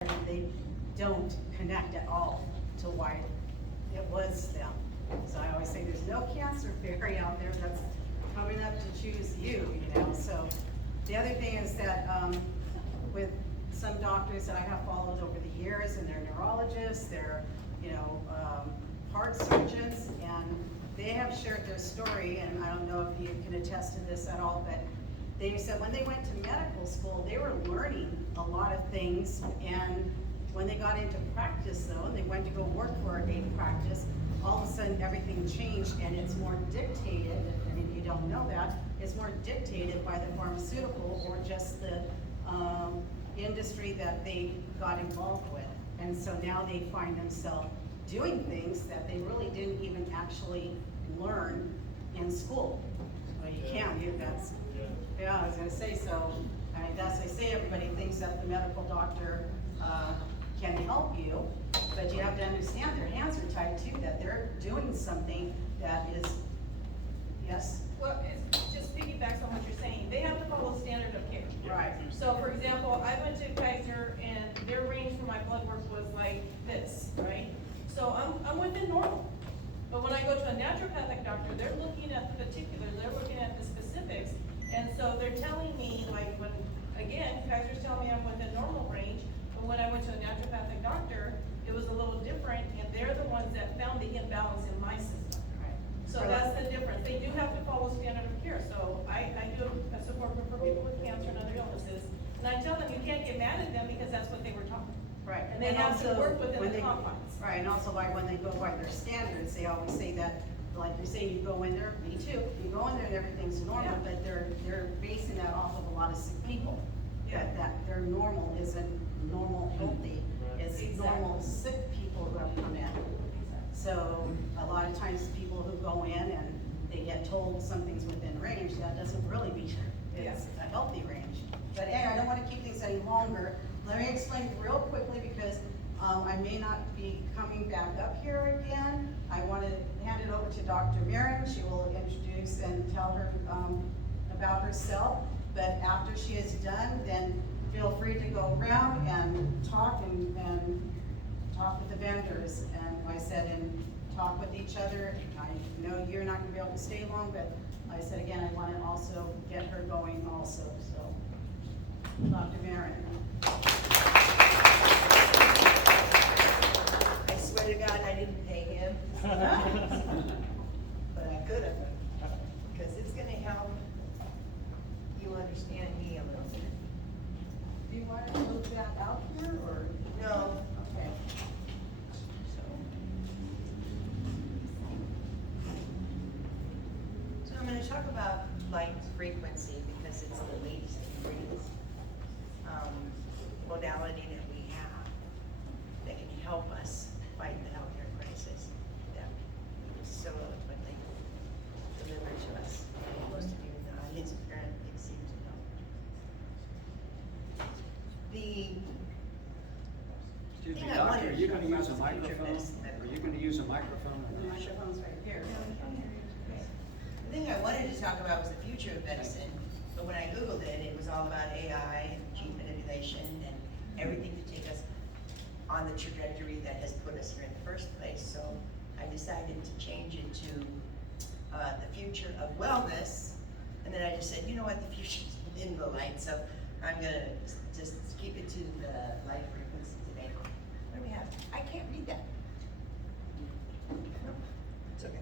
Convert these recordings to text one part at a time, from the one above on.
they don't connect at all to why it was them. So I always say there's no cancer fairy out there that's coming up to choose you, you know. So the other thing is that with some doctors that I have followed over the years, and they're neurologists, they're, you know, heart surgeons, and they have shared their story, and I don't know if you can attest to this at all, but they said when they went to medical school, they were learning a lot of things, and when they got into practice though, and they went to go work for a practice, all of a sudden everything changed, and it's more dictated, and if you don't know that, it's more dictated by the pharmaceutical or just the industry that they got involved with. And so now they find themselves doing things that they really didn't even actually learn in school. Well, you can, that's, yeah, I was gonna say, so, I mean, that's, they say everybody thinks that the medical doctor can help you, but you have to understand their hands are tied too, that they're doing something that is, yes? Well, it just piggybacks on what you're saying. They have to follow standard of care. Right. So for example, I went to Kaiser and their range for my blood work was like this, right? So I'm within normal. But when I go to a naturopathic doctor, they're looking at the particulars, they're looking at the specifics. And so they're telling me, like when, again, Kaiser's telling me I'm within normal range, but when I went to a naturopathic doctor, it was a little different, and they're the ones that found the imbalance in my system. So that's the difference. They do have to follow standard of care. So I do a support group for people with cancer and other illnesses. And I tell them you can't get mad at them because that's what they were taught. Right. And they have to work within the confines. Right, and also like when they go by their standards, they always say that, like you say, you go in there, me too, you go in there and everything's normal, Yeah. but they're basing that off of a lot of sick people. Yeah. That their normal isn't normal healthy, it's Exactly. normal sick people who have come in. So a lot of times people who go in and they get told something's within range, that doesn't really be true. It's a healthy range. But anyway, I don't want to keep things any longer. Let me explain real quickly because I may not be coming back up here again. I want to hand it over to Dr. Marin. She will introduce and tell her about herself. But after she is done, then feel free to go around and talk and talk with the vendors. And like I said, and talk with each other. I know you're not going to be able to stay long, but like I said again, I want to also get her going also. So, Dr. Marin. I swear to God, I didn't pay him, but I could have, because it's going to help you understand me a little bit. Do you want to move that out here or? No. Okay. So I'm going to talk about light frequency because it's the latest and greatest modality that we have that can help us fight the healthcare crisis that so eloquently delivered to us. Most of you in the audience apparently seem to know. Excuse me, thing I Doctor, wanted are to you going to talk use a about was the future of microphone? medicine. Are you going to use a microphone or The not? microphone's right here. The thing I wanted to talk about was the future of medicine, but when I Googled it, it was all about AI and gene manipulation and everything to take us on the trajectory that has put us here in the first place. So I decided to change it to the future of wellness, and then I just said, you know what, the future's in the light, so I'm gonna just keep it to the light frequency today. What do we have? I can't read that. No, it's okay.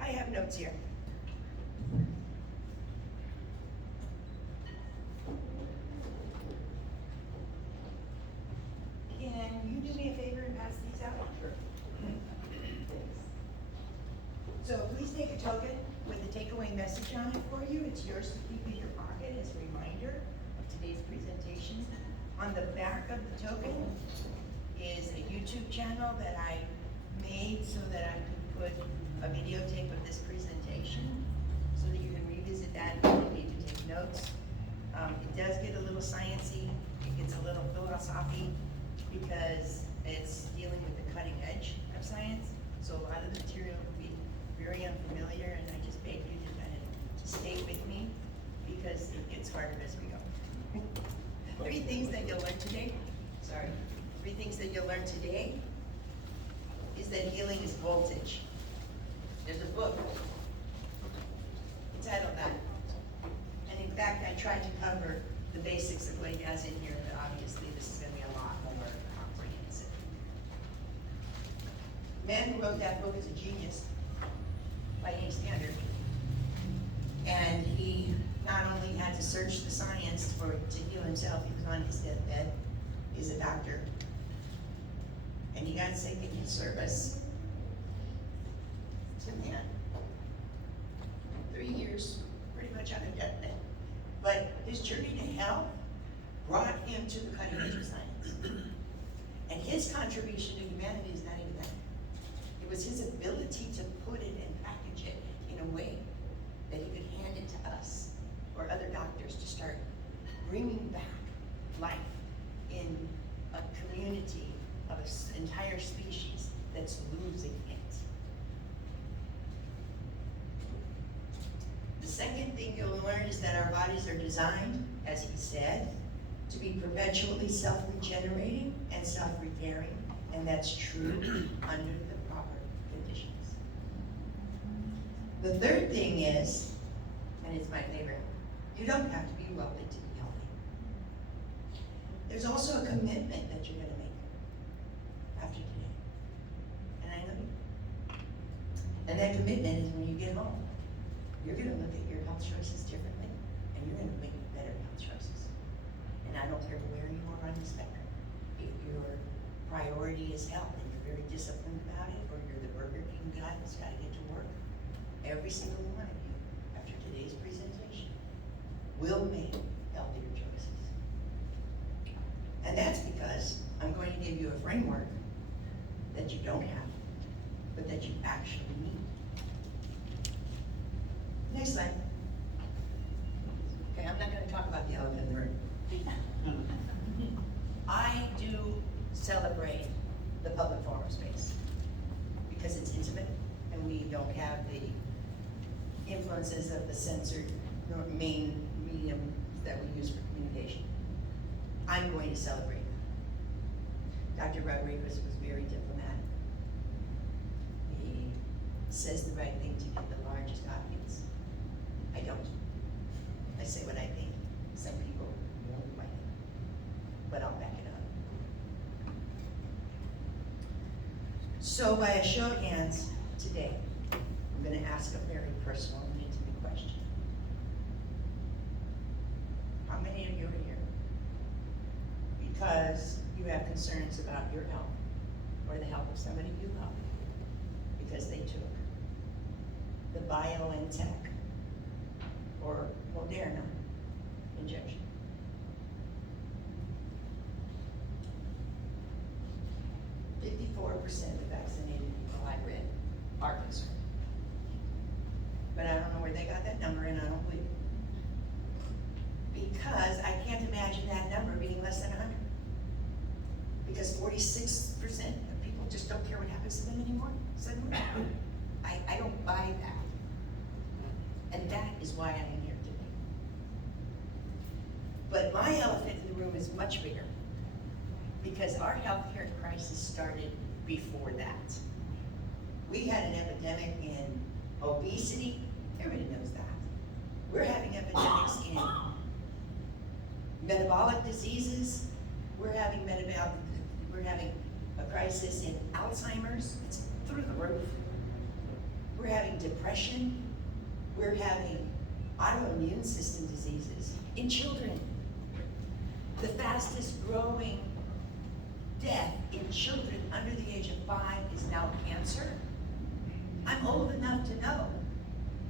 I have notes here. Can you do me a favor and pass these out? Sure. So please take a token with a takeaway message on it for you. It's yours to keep in your pocket as a reminder of today's presentation. On the back of the token is a YouTube channel that I made so that I could put a videotape of this presentation so that you can revisit that if you need to take notes. It does get a little sciencey, it gets a little philosophy because it's dealing with the cutting edge of science. So a lot of the material will be very unfamiliar, and I just beg you to kind of stay with me because it gets harder as we go. Three things that you'll learn today, sorry, three things that you'll learn today is that healing is voltage. There's a book entitled that. And in fact, I tried to cover the basics of what he has in here, but obviously this is gonna be a lot more comprehensive. The man who wrote that book is a genius by any standard. And he not only had to search the science to heal himself, he was on his deathbed, he's a doctor. And he got sick in his service. It's a man. 3 years, pretty much on a deathbed. But his journey to health brought him to the cutting edge of science. And his contribution to humanity is not even that. It was his ability to put it and package it in a way that he could hand it to us or other doctors to start bringing back life in a community of an entire species that's losing it. The second thing you'll learn is that our bodies are designed, as he said, to be perpetually self-regenerating and self-repairing, and that's true under the proper conditions. The third thing is, and it's my favorite, you don't have to be wealthy to be healthy. There's also a commitment that you're gonna make after today. And I know you. And that commitment is when you get home, you're gonna look at your health choices differently, and you're gonna make better health choices. And I don't care where you are on the spectrum. If your priority is health and you're very disciplined about it, or you're the Burger King guy that's gotta get to work, every single one of you, after today's presentation, will make healthier choices. And that's because I'm going to give you a framework that you don't have, but that you actually need. Next slide. Okay, I'm not gonna talk about the elephant in the room. I do celebrate the public forum space because it's intimate and we don't have the influences of the censored main medium that we use for communication. I'm going to celebrate that. Dr. Rodriguez was very diplomatic. He says the right thing to get the largest audience. I don't. I say what I think. Some people won't like it, but I'll back it up. So by a show of hands today, I'm gonna ask a very personal and intimate question. How many of you are here because you have concerns about your health or the health of somebody you love because they took the BioNTech or Moderna injection? .54% of vaccinated people I read are concerned. But I don't know where they got that number, and I don't believe it. Because I can't imagine that number being less than 100. Because 46% of people just don't care what happens to them anymore, suddenly. I don't buy that. And that is why I am here today. But my elephant in the room is much bigger. Because our healthcare crisis started before that. We had an epidemic in obesity, everybody knows that. We're having epidemics in metabolic diseases. We're having a crisis in Alzheimer's, it's through the roof. We're having depression. We're having autoimmune system diseases in children. The fastest growing death in children under the age of 5 is now cancer. I'm old enough to know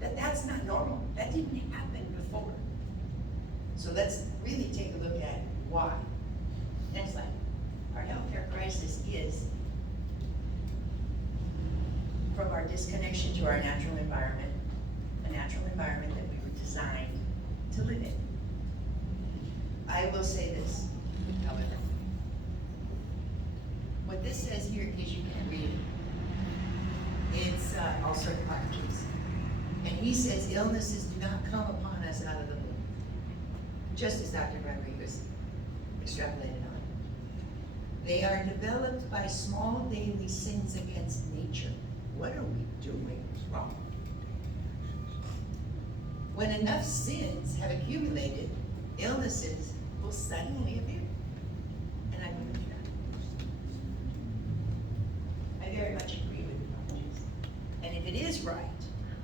that that's not normal. That didn't happen before. So let's really take a look at why. Next slide. Our healthcare crisis is from our disconnection to our natural environment, a natural environment that we were designed to live in. I will say this, however. What this says here, in case you can't read it, it's ulcerative colitis. And he says illnesses do not come upon us out of the blue. Just as Dr. Rodriguez extrapolated on. They are developed by small daily sins against nature. What are we doing wrong? When enough sins have accumulated, illnesses will suddenly appear. And I believe that. I very much agree with the apologies. And if it is right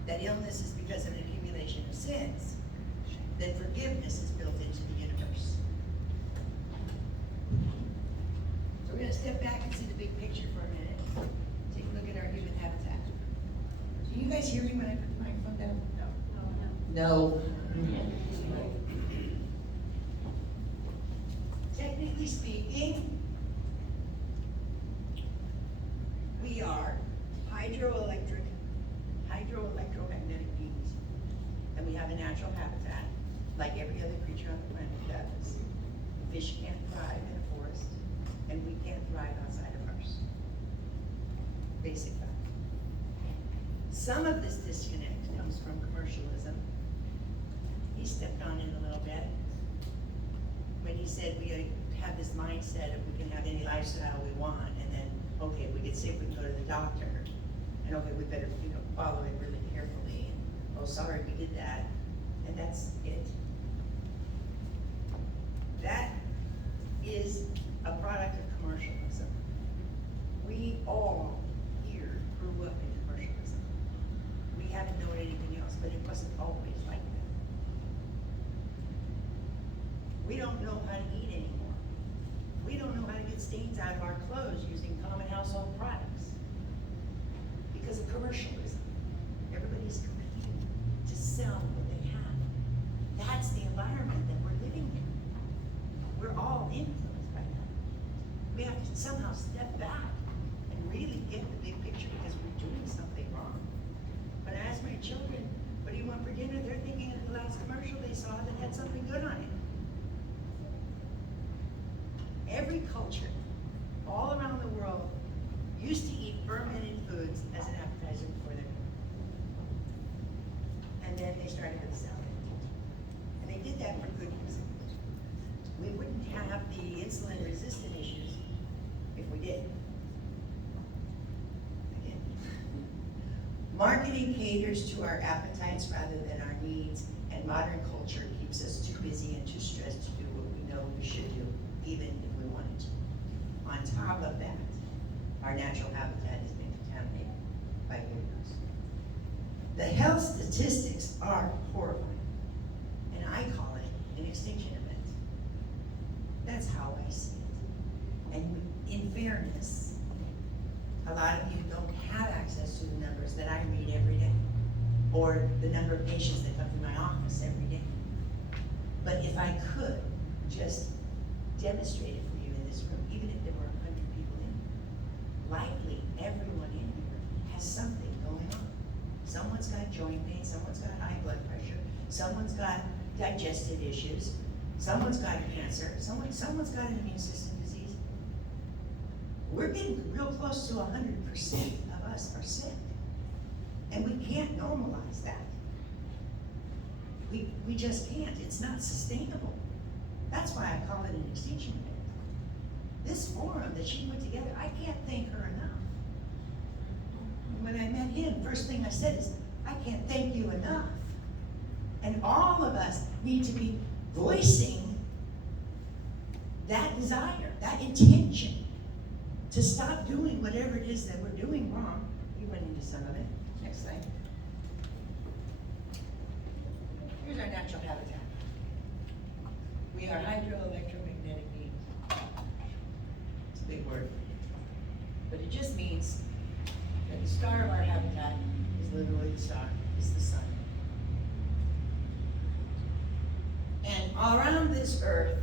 that illness is because of an accumulation of sins, then forgiveness is built into the universe. So we're gonna step back and see the big picture for a minute. Take a look at our human habitat. Can you guys hear me when I put the microphone down? No. Technically speaking, we are hydroelectromagnetic beings. And we have a natural habitat, like every other creature on the planet does. Fish can't thrive in a forest, and we can't thrive outside of ours. Basic fact. Some of this disconnect comes from commercialism. He stepped on it a little bit when he said we have this mindset of we can have any lifestyle we want, and then, okay, if we get sick, we can go to the doctor, and okay, we better, follow it really carefully, and, oh, sorry, we did that, and that's it. That is a product of commercialism. We all here grew up in commercialism. We haven't known anything else, but it wasn't always like that. We don't know how to eat anymore. We don't know how to get stains out of our clothes using common household products because of commercialism. Everybody's competing to sell what they have. That's the environment that we're living in. We're all influenced by that. We have to somehow step back and really get the big picture because we're doing something wrong. When I ask my children, what do you want for dinner? They're thinking of the last commercial they saw that had something good on it. Every culture, all around the world, used to eat fermented foods as an appetizer before their meal. And then they started with salad. And they did that for good reason. We wouldn't have the insulin resistant issues if we did. Again. Marketing caters to our appetites rather than our needs, and modern culture keeps us too busy and too stressed to do what we know we should do, even if we wanted to. On top of that, our natural habitat has been contaminated by humans. The health statistics are horrifying, and I call it an extinction event. That's how I see it. And in fairness, a lot of you don't have access to the numbers that I read every day, or the number of patients that come through my office every day. But if I could just demonstrate it for you in this room, even if there were 100 people in, likely everyone in here has something going on. Someone's got joint pain, someone's got high blood pressure, someone's got digestive issues, someone's got cancer, someone's got an immune system disease. We're getting real close to 100% of us are sick. And we can't normalize that. We just can't, it's not sustainable. That's why I call it an extinction event. This forum that she put together, I can't thank her enough. When I met him, first thing I said is, I can't thank you enough. And all of us need to be voicing that desire, that intention to stop doing whatever it is that we're doing wrong. We went into some of it. Next slide. Here's our natural habitat. We are hydroelectromagnetic beings. It's a big word. But it just means that the star of our habitat is literally the star, is the sun. And all around this earth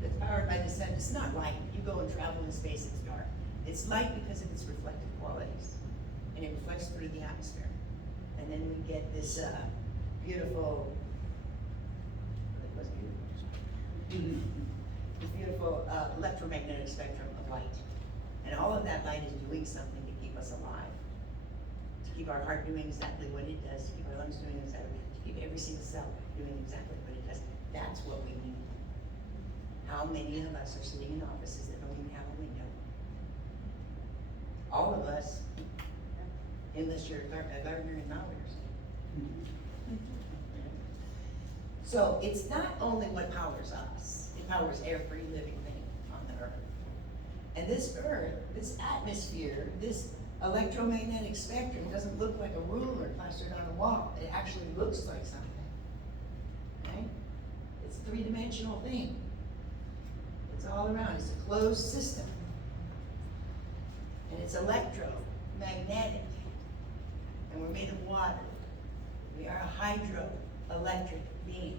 that's powered by the sun, it's not light. You go and travel in space, it's dark. It's light because of its reflective qualities. And it reflects through the atmosphere. And then we get this beautiful, electromagnetic spectrum of light. And all of that light is doing something to keep us alive. To keep our heart doing exactly what it does, to keep our lungs doing exactly, to keep every single cell doing exactly what it does. That's what we need. How many of us are sitting in offices that don't even have a window? All of us, unless you're a gardener in Malwares. So it's not only what powers us, it powers every living thing on the earth. And this earth, this atmosphere, this electromagnetic spectrum doesn't look like a ruler plastered on a wall. It actually looks like something. Right? It's a three-dimensional thing. It's all around. It's a closed system. And it's electromagnetic. And we're made of water. We are a hydroelectric being.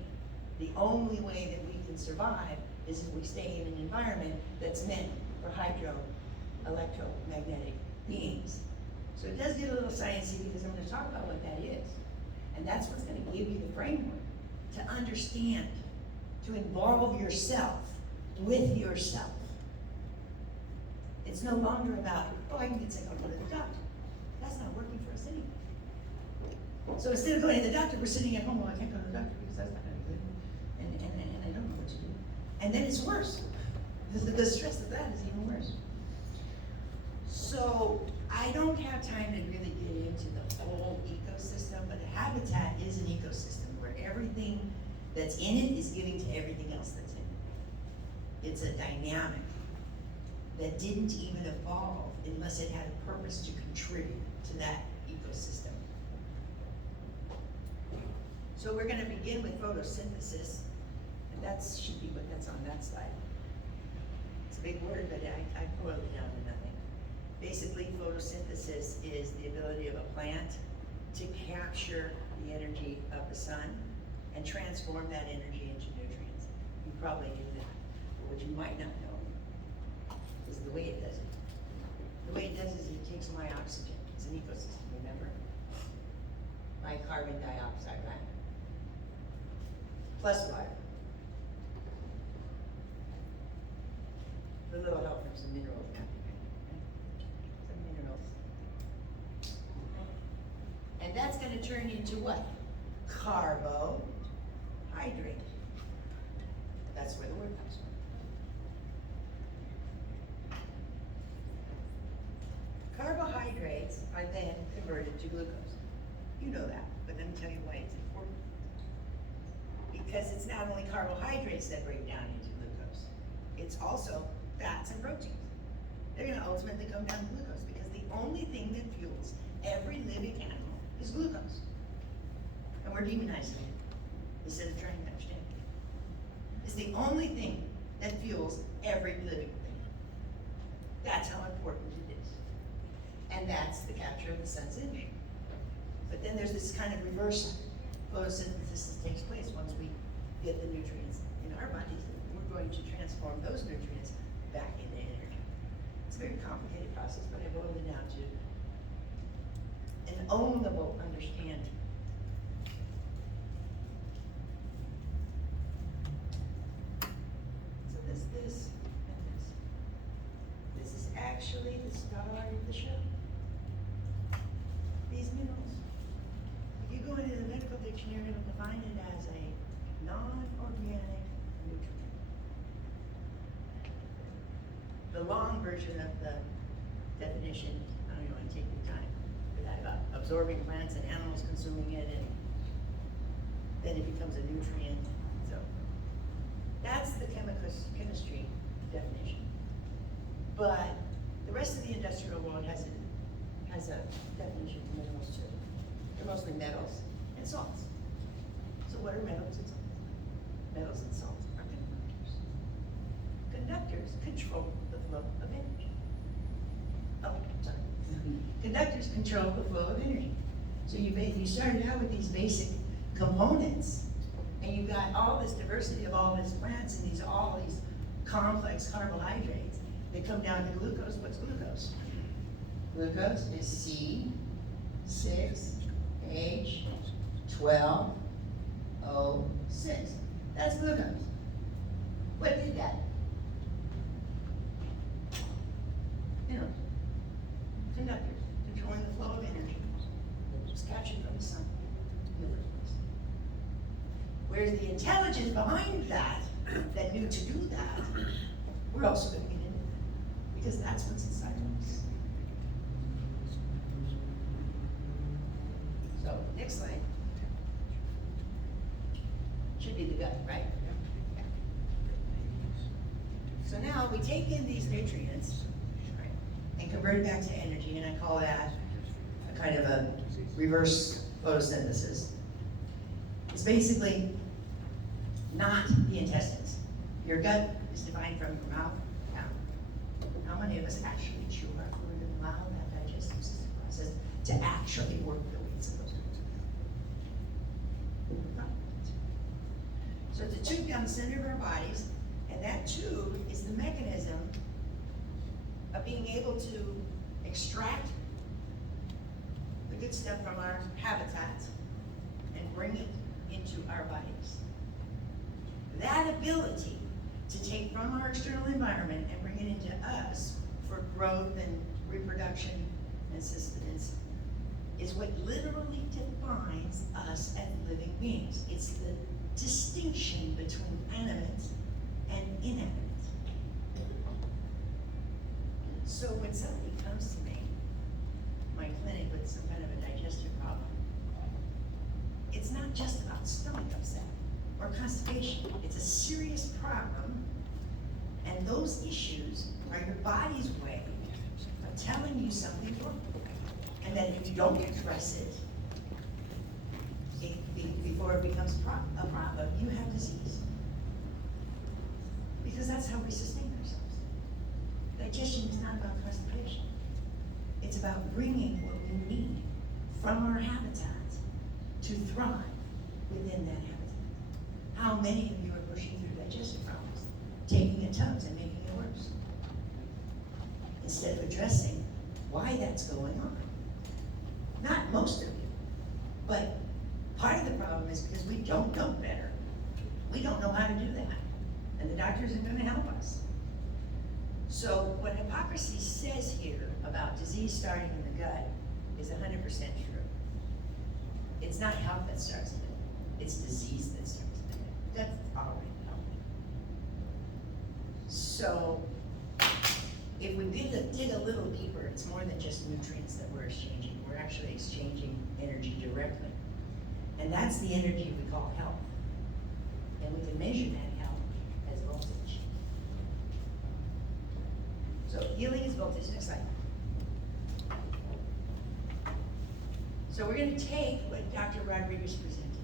The only way that we can survive is if we stay in an environment that's meant for electromagnetic beings. So it does get a little sciencey because I'm going to talk about what that is. And that's what's going to give you the framework to understand, to involve yourself with yourself. It's no longer about, oh, I can get sick, I'll go to the doctor. That's not working for us anymore. So instead of going to the doctor, we're sitting at home, well, I can't go to the doctor because that's not gonna be good. And I don't know what to do. And then it's worse. The stress of that is even worse. So I don't have time to really get into the whole ecosystem, but a habitat is an ecosystem where everything that's in it is giving to everything else that's in it. It's a dynamic that didn't even evolve unless it had a purpose to contribute to that ecosystem. So we're gonna begin with photosynthesis, and that should be what that's on that slide. It's a big word, but I boiled it down to nothing. Basically, photosynthesis is the ability of a plant to capture the energy of the sun and transform that energy into nutrients. You probably knew that, but what you might not know is the way it does it. The way it does is it takes my oxygen. It's an ecosystem, remember? My carbon dioxide, right? Plus water. A little help from some minerals now. Some minerals. And that's going to turn into what? Carbohydrate. That's where the word comes from. Carbohydrates are then converted to glucose. You know that, but let me tell you why it's important. Because it's not only carbohydrates that break down into glucose, it's also fats and proteins. They're going to ultimately come down to glucose because the only thing that fuels every living animal is glucose. And we're demonizing it instead of trying to understand it. It's the only thing that fuels every living thing. That's how important it is. And that's the capture of the sun's energy. But then there's this kind of reversal. Photosynthesis takes place once we get the nutrients in our bodies. We're going to transform those nutrients back into energy. It's a very complicated process, but I boiled it down to an ownable understanding. So there's this and this. This is actually the star of the show. These minerals. If you go into the medical dictionary, it'll define it as a non-organic nutrient. The long version of the definition, I don't want to take your time, but that about absorbing plants and animals consuming it, and then it becomes a nutrient. So that's the chemistry definition. But the rest of the industrial world has a definition of minerals too. They're mostly metals and salts. So what are metals and salts? Metals and salts are conductors. Conductors control the flow of energy. Oh, sorry. Conductors control the flow of energy. So you started out with these basic components, and you've got all this diversity of all these plants and all these complex carbohydrates that come down to glucose. What's glucose? Glucose is C6H12O6. That's glucose. What did that? Conductors, controlling the flow of energy. It was captured from the sun in the first place. Where's the intelligence behind that? that knew to do that, we're also gonna get into that, because that's what's inside of us. So, next slide. Should be the gut, right? Yeah. So now we take in these nutrients, right, and convert it back to energy, and I call that a kind of a reverse photosynthesis. It's basically not the intestines. Your gut is defined from your mouth down. How many of us actually chew our food and allow that digestive system process to actually work the way it's supposed to? So it's a tube down the center of our bodies, and that tube is the mechanism of being able to extract the good stuff from our habitats and bring it into our bodies. That ability to take from our external environment and bring it into us for growth and reproduction and sustenance is what literally defines us as living beings. It's the distinction between animate and inanimate. So when somebody comes to me, my clinic, with some kind of a digestive problem, it's not just about stomach upset or constipation. It's a serious problem, and those issues are your body's way of telling you something wrong. And that if you don't address it, before it becomes a problem, you have disease. Because that's how we sustain ourselves. Digestion is not about constipation. It's about bringing what we need from our habitat to thrive within that habitat. How many of you are pushing through digestive problems, taking a Tums and making it worse, instead of addressing why that's going on? Not most of you, but part of the problem is because we don't know better. We don't know how to do that, and the doctors aren't gonna help us. So what hypocrisy says here about disease starting in the gut is 100% true. It's not health that starts in the gut, it's disease that starts in the gut. That's already known. So if we dig a little deeper, it's more than just nutrients that we're exchanging. We're actually exchanging energy directly. And that's the energy we call health. And we can measure that health as voltage. So healing is voltage. Next slide. So we're going to take what Dr. Rodriguez presented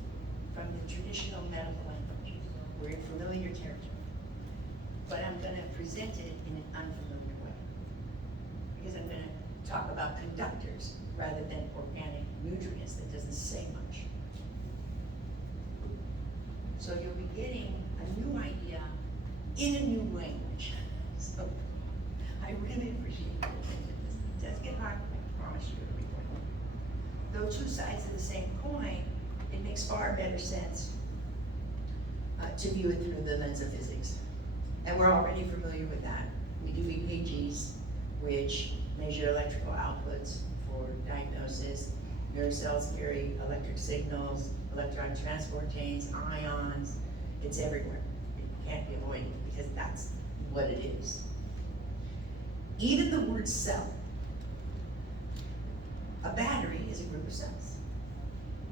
from the traditional medical language. We're in familiar territory. But I'm going to present it in an unfamiliar way. Because I'm going to talk about conductors rather than organic nutrients that doesn't say much. So you'll be getting a new idea in a new language. So I really appreciate it. It does get hard, I promise you, everyone. Though two sides of the same coin, it makes far better sense to view it through the lens of physics. And we're already familiar with that. We do EKGs, which measure electrical outputs for diagnosis. Nerve cells carry electric signals, electron transport chains, ions. It's everywhere. It can't be avoided because that's what it is. Even the word cell. A battery is a group of cells.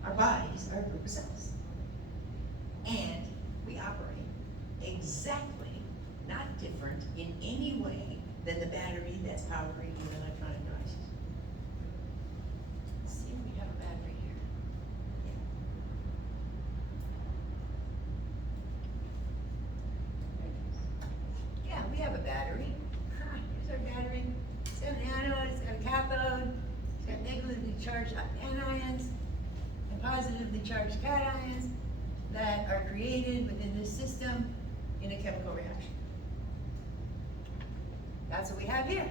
Our bodies are a group of cells. And we operate exactly, not different in any way than the battery that's powering the electronic devices. Let's see if we have a battery here. Yeah, we have a battery. Here's our battery. It's got an anode, it's got a cathode, it's got negatively charged anions and positively charged cations that are created within this system in a chemical reaction. That's what we have here.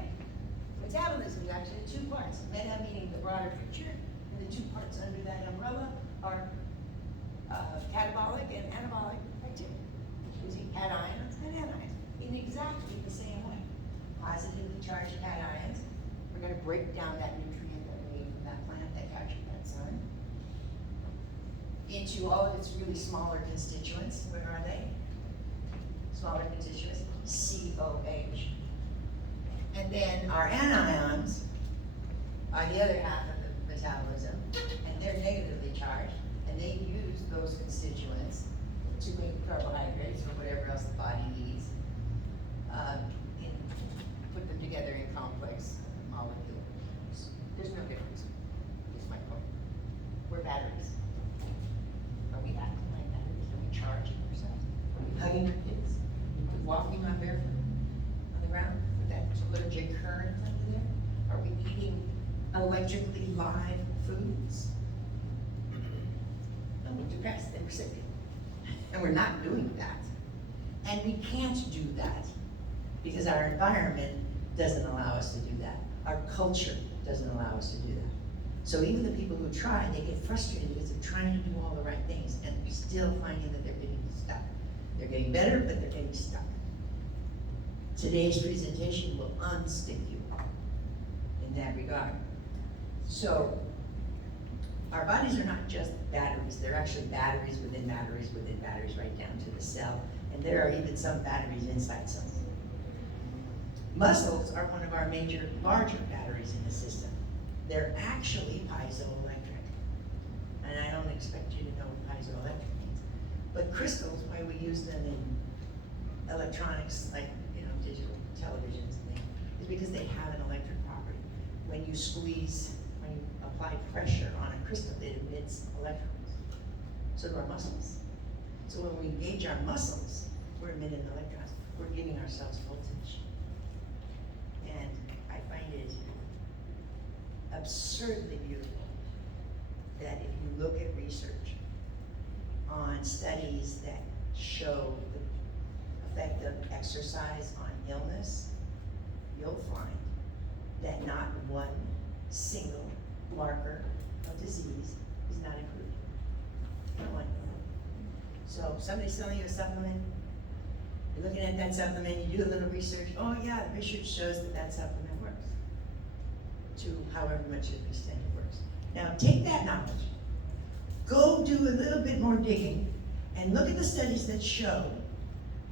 Metabolism is actually two parts. Meta meaning the broader picture, and the two parts under that umbrella are catabolic and anabolic bacteria, using cations and anions in exactly the same way. Positively charged cations, we're going to break down that nutrient that we ate from that plant that captured that sun into all of its really smaller constituents. Where are they? smaller constituents, COH. And then our anions are the other half of the metabolism, and they're negatively charged, and they use those constituents to make carbohydrates or whatever else the body needs, put them together in complex molecules. There's no difference, is my point. We're batteries. Are we acting like batteries? Are we charging ourselves? Are we hugging our kids? Are we walking on barefoot on the ground with that electric current under there? Are we eating electrically live foods? No, we're depressed and we're sick. And we're not doing that. And we can't do that because our environment doesn't allow us to do that. Our culture doesn't allow us to do that. So even the people who try, they get frustrated because they're trying to do all the right things and still finding that they're getting stuck. They're getting better, but they're getting stuck. Today's presentation will unstick you in that regard. So our bodies are not just batteries, they're actually batteries within batteries within batteries right down to the cell. And there are even some batteries inside cells. Muscles are one of our larger batteries in the system. They're actually piezoelectric. And I don't expect you to know what piezoelectric means. But crystals, why we use them in electronics, like digital televisions and things, is because they have an electric property. When you apply pressure on a crystal, it emits electrons. So do our muscles. So when we engage our muscles, we're emitting electrons. We're giving ourselves voltage. And I find it absurdly beautiful that if you look at research on studies that show the effect of exercise on illness, you'll find that not one single marker of disease is not improved. Not one. So if somebody's selling you a supplement, you're looking at that supplement, you do a little research, oh yeah, the research shows that that supplement works. To however much of an extent it works. Now take that knowledge, go do a little bit more digging, and look at the studies that show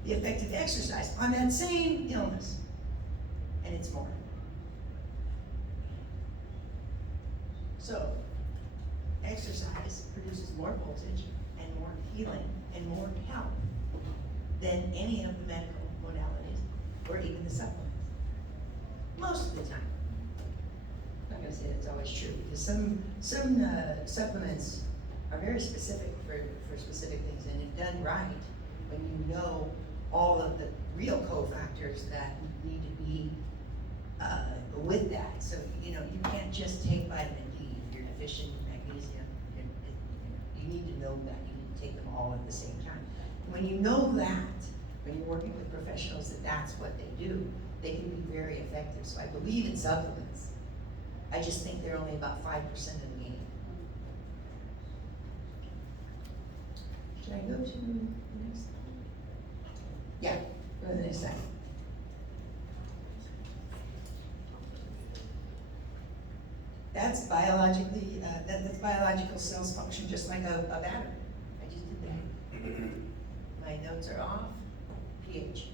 the effect of exercise on that same illness, and it's more. So, exercise produces more voltage and more healing and more health than any of the medical modalities or even the supplements. Most of the time. I'm not going to say that's always true, because some supplements are very specific for specific things, and if done right, when you know all of the real cofactors that need to be with that. So, you can't just take vitamin D if you're deficient in magnesium. You need to know that. You need to take them all at the same time. When you know that, when you're working with professionals that that's what they do, they can be very effective. So I believe in supplements. I just think they're only about 5% of the game. Should I go to the next slide? Yeah, go to the next slide. That's biologically, that's biological cells function just like a battery. I just did that. My notes are off. pH.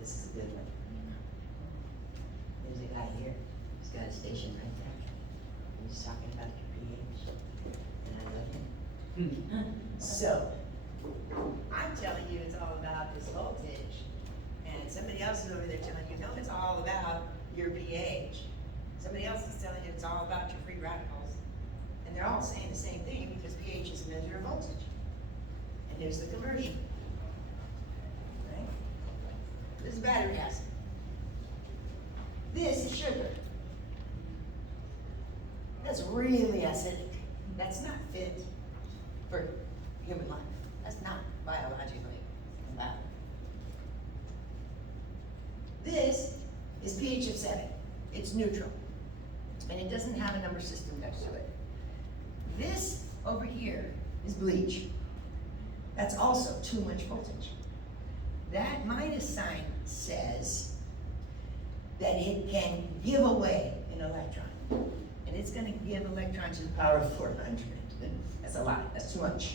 This is a good one. There's a guy here. He's got a station right there. He's talking about your pH. And I love him. So, I'm telling you it's all about this voltage. And somebody else is over there telling you, no, it's all about your pH. Somebody else is telling you it's all about your free radicals. And they're all saying the same thing because pH is a measure of voltage. And here's the conversion. Right? This is battery acid. This is sugar. That's really acidic. That's not fit for human life. That's not biologically allowed. This is pH of 7. It's neutral. And it doesn't have a number system next to it. This over here is bleach. That's also too much voltage. That minus sign says that it can give away an electron. And it's going to give electrons to the power of 400. That's a lot. That's too much.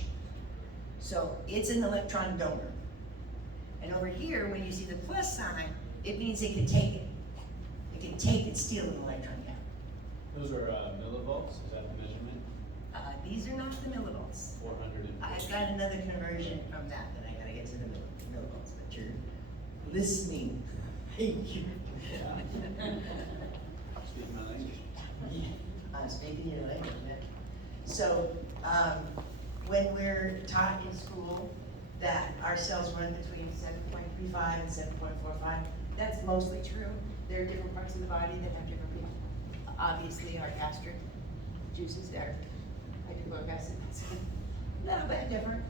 So it's an electron donor. And over here, when you see the plus sign, it means it can take it. It can take and steal an electron gap. Those are millivolts, is that the measurement? These are not the millivolts. 400 and. I've got another conversion from that I gotta get to the millivolts, but you're listening. Thank you. Speak my language. I'm speaking your language, man. So, when we're taught in school that our cells run between 7.35 and 7.45, that's mostly true. There are different parts of the body that have different people. Obviously, our gastric juices there, hydrochloric acid, it's a little bit different.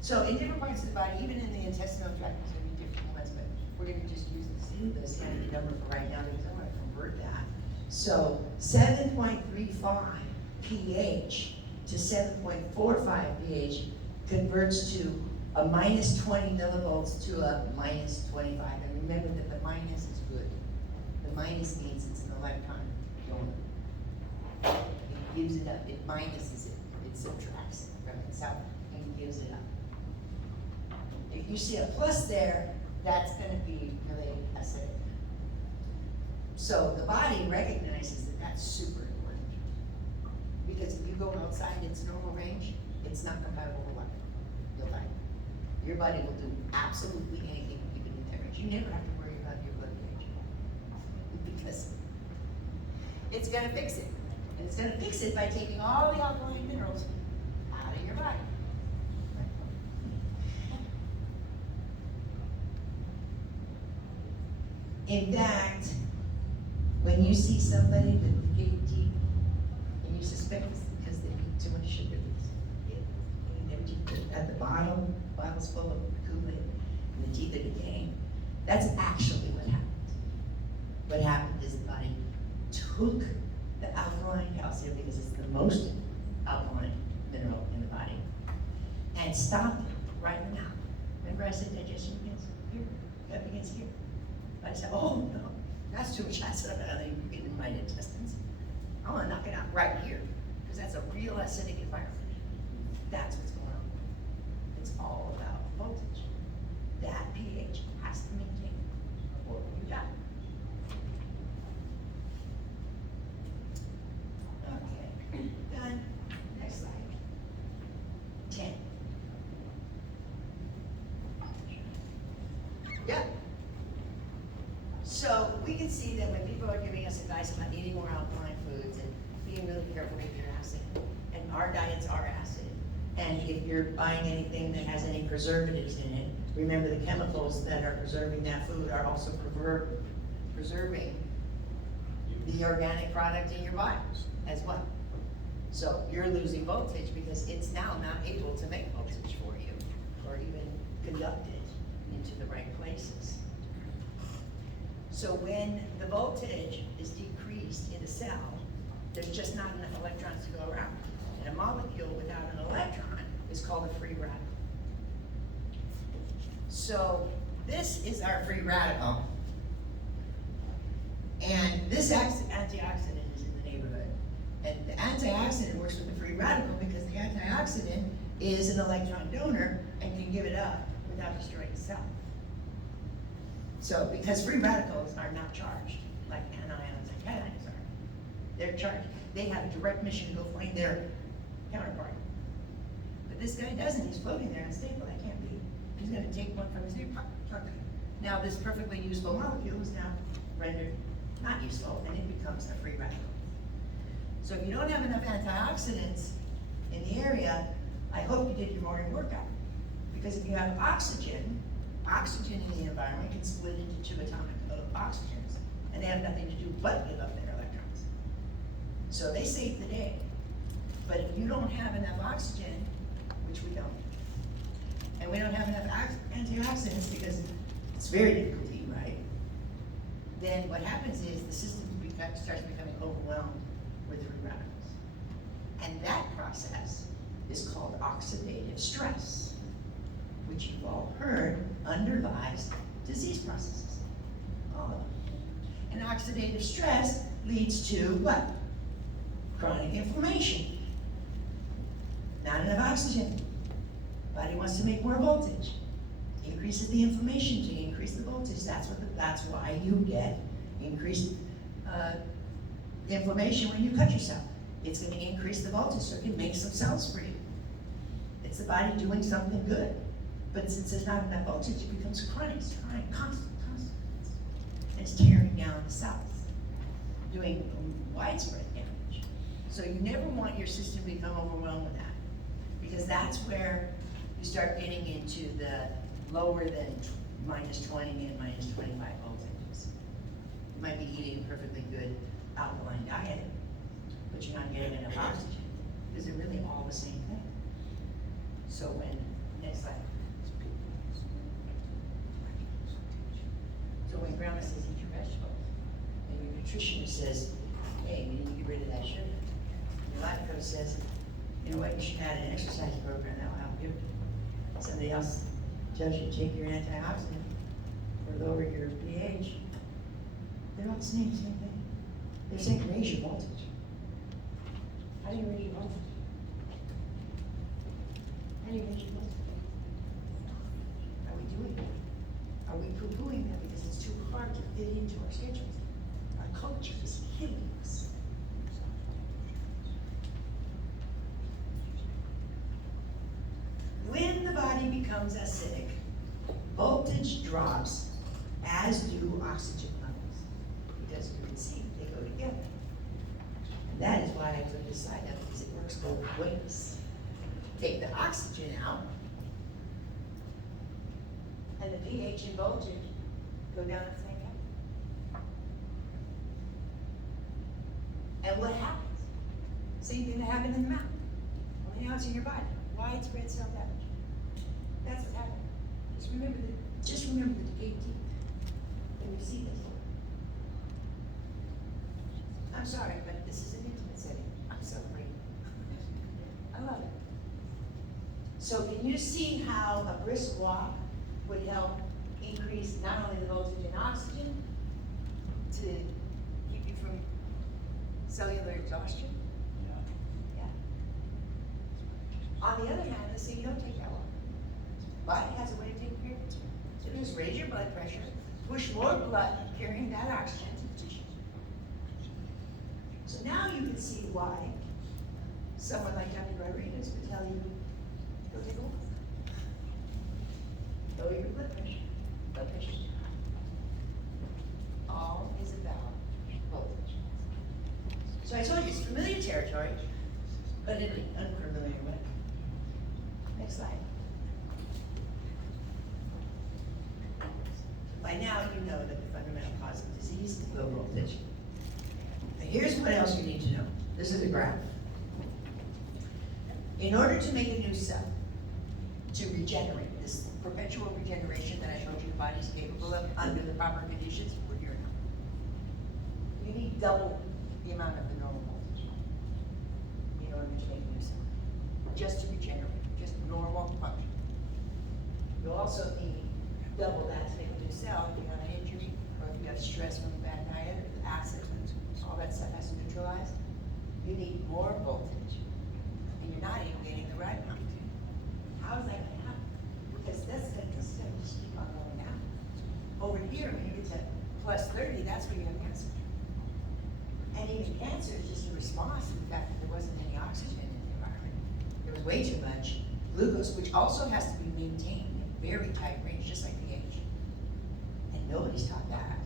So in different parts of the body, even in the intestinal tract, there's gonna be different ones, but we're gonna just use this handy number for right now because I wanna convert that. So 7.35 pH to 7.45 pH converts to a minus 20 millivolts to a minus 25. And remember that the minus is good. The minus means it's an electron donor. It gives it up, it minuses it, it subtracts it from itself and gives it up. If you see a plus there, that's gonna be really acidic. So the body recognizes that that's super important. Because if you go outside its normal range, it's not compatible with life. You'll die. Your body will do absolutely anything to keep it in that range. You never have to worry about your blood range. Because it's gonna fix it. And it's gonna fix it by taking all the alkaline minerals out of your body. In fact, when you see somebody with the gate teeth, and you suspect it's because they eat too much sugar, at the bottom, bottles full of Kool-Aid, and the teeth are decaying, that's actually what happened. What happened is the body took the alkaline calcium, because it's the most alkaline mineral in the body, and stopped it right in the mouth. Remember I said digestion begins here, gut begins here. I said, oh no, that's too much acid in my intestines. I wanna knock it out right here, because that's a real acidic environment. That's what's going on. It's all about voltage. That pH has to maintain, or you die. Okay, done. Next slide. 10. Yep. So we can see that when people are giving us advice about eating more alkaline foods and being really careful with your acid, and our diets are acid, and if you're buying anything that has any preservatives in it, remember the chemicals that are preserving that food are also preserving the organic product in your body as well. So you're losing voltage because it's now not able to make voltage for you or even conduct it into the right places. So when the voltage is decreased in a cell, there's just not enough electrons to go around. And a molecule without an electron is called a free radical. So this is our free radical. And this antioxidant is in the neighborhood. And the antioxidant works with the free radical because the antioxidant is an electron donor and can give it up without destroying the cell. So, because free radicals are not charged, like anions and cations are. They're charged. They have a direct mission to go find their counterpart. But this guy doesn't. He's floating there unstable. That can't be. He's going to take one from his new pocket. Now, this perfectly useful molecule is now rendered not useful, and it becomes a free radical. So if you don't have enough antioxidants in the area, I hope you did your morning workout. Because if you have oxygen in the environment can split into 2 atomic oxygens, and they have nothing to do but give up their electrons. So they save the day. But if you don't have enough oxygen, which we don't, and we don't have enough antioxidants because it's very difficult to eat right, then what happens is the system starts becoming overwhelmed with free radicals. And that process is called oxidative stress, which you've all heard underlies disease processes. All of them. And oxidative stress leads to what? Chronic inflammation. Not enough oxygen. Body wants to make more voltage. increases the inflammation to increase the voltage. That's why you get increased, inflammation when you cut yourself. It's gonna increase the voltage so it can make some cells for you. It's the body doing something good. But since there's not enough voltage, it becomes chronic, constant. And it's tearing down the cells, doing widespread damage. So you never want your system to become overwhelmed with that, because that's where you start getting into the lower than -20 and -25 voltages. You might be eating a perfectly good alkaline diet, but you're not getting enough oxygen, because they're really all the same thing. So next slide. So when grandma says eat your vegetables, and your nutritionist says, hey, we need to get rid of that sugar, your life coach says, you know what, you should add an exercise program that will help you. Somebody else tells you to take your antioxidant or lower your pH. They're all the same thing. They're saying raise your voltage. How do you raise your voltage? How do you raise your voltage? Are we doing it? Are we poo-pooing that because it's too hard to fit into our schedules? Our culture is killing us. When the body becomes acidic, voltage drops, as do oxygen levels. Because you can see they go together. And that is why I put this slide up, because it works both ways. Take the oxygen out, and the pH and voltage go down at the same time. And what happens? Same thing that happened in the mouth. Only now it's in your body. Widespread cell damage. That's what's happening. Just remember the decayed teeth. When you see this. I'm sorry, but this is an intimate setting. I'm celebrating. I love it. So can you see how a brisk walk would help increase not only the voltage and oxygen to keep you from cellular exhaustion? Yeah. On the other hand, let's say you don't take that walk. Body has a way of taking care of it. So just raise your blood pressure, push more blood carrying that oxygen to the tissue. So now you can see why someone like Dr. Rodriguez would tell you, go take a walk. Lower your blood pressure. Blood pressure. All is about voltage. So I told you it's familiar territory, but in an unfamiliar way. Next slide. By now you know that the fundamental cause of disease is low voltage. Now here's what else you need to know. This is a graph. In order to make a new cell, to regenerate, this perpetual regeneration that I showed you the body's capable of under the proper conditions, we're here now. You need double the amount of the normal voltage in order to make a new cell. Just to regenerate, just normal function. You'll also need double that to make a new cell if you have an injury, or if you have stress from a bad diet, or the acid, all that stuff has to neutralize. You need more voltage, and you're not even getting the right amount. How is that going to happen? Because that's going to just keep on going down. Over here, when you get to plus 30, that's where you have cancer. And even cancer is just a response to the fact that there wasn't any oxygen in the environment. There was way too much glucose, which also has to be maintained in very tight range, just like pH. And nobody's taught that.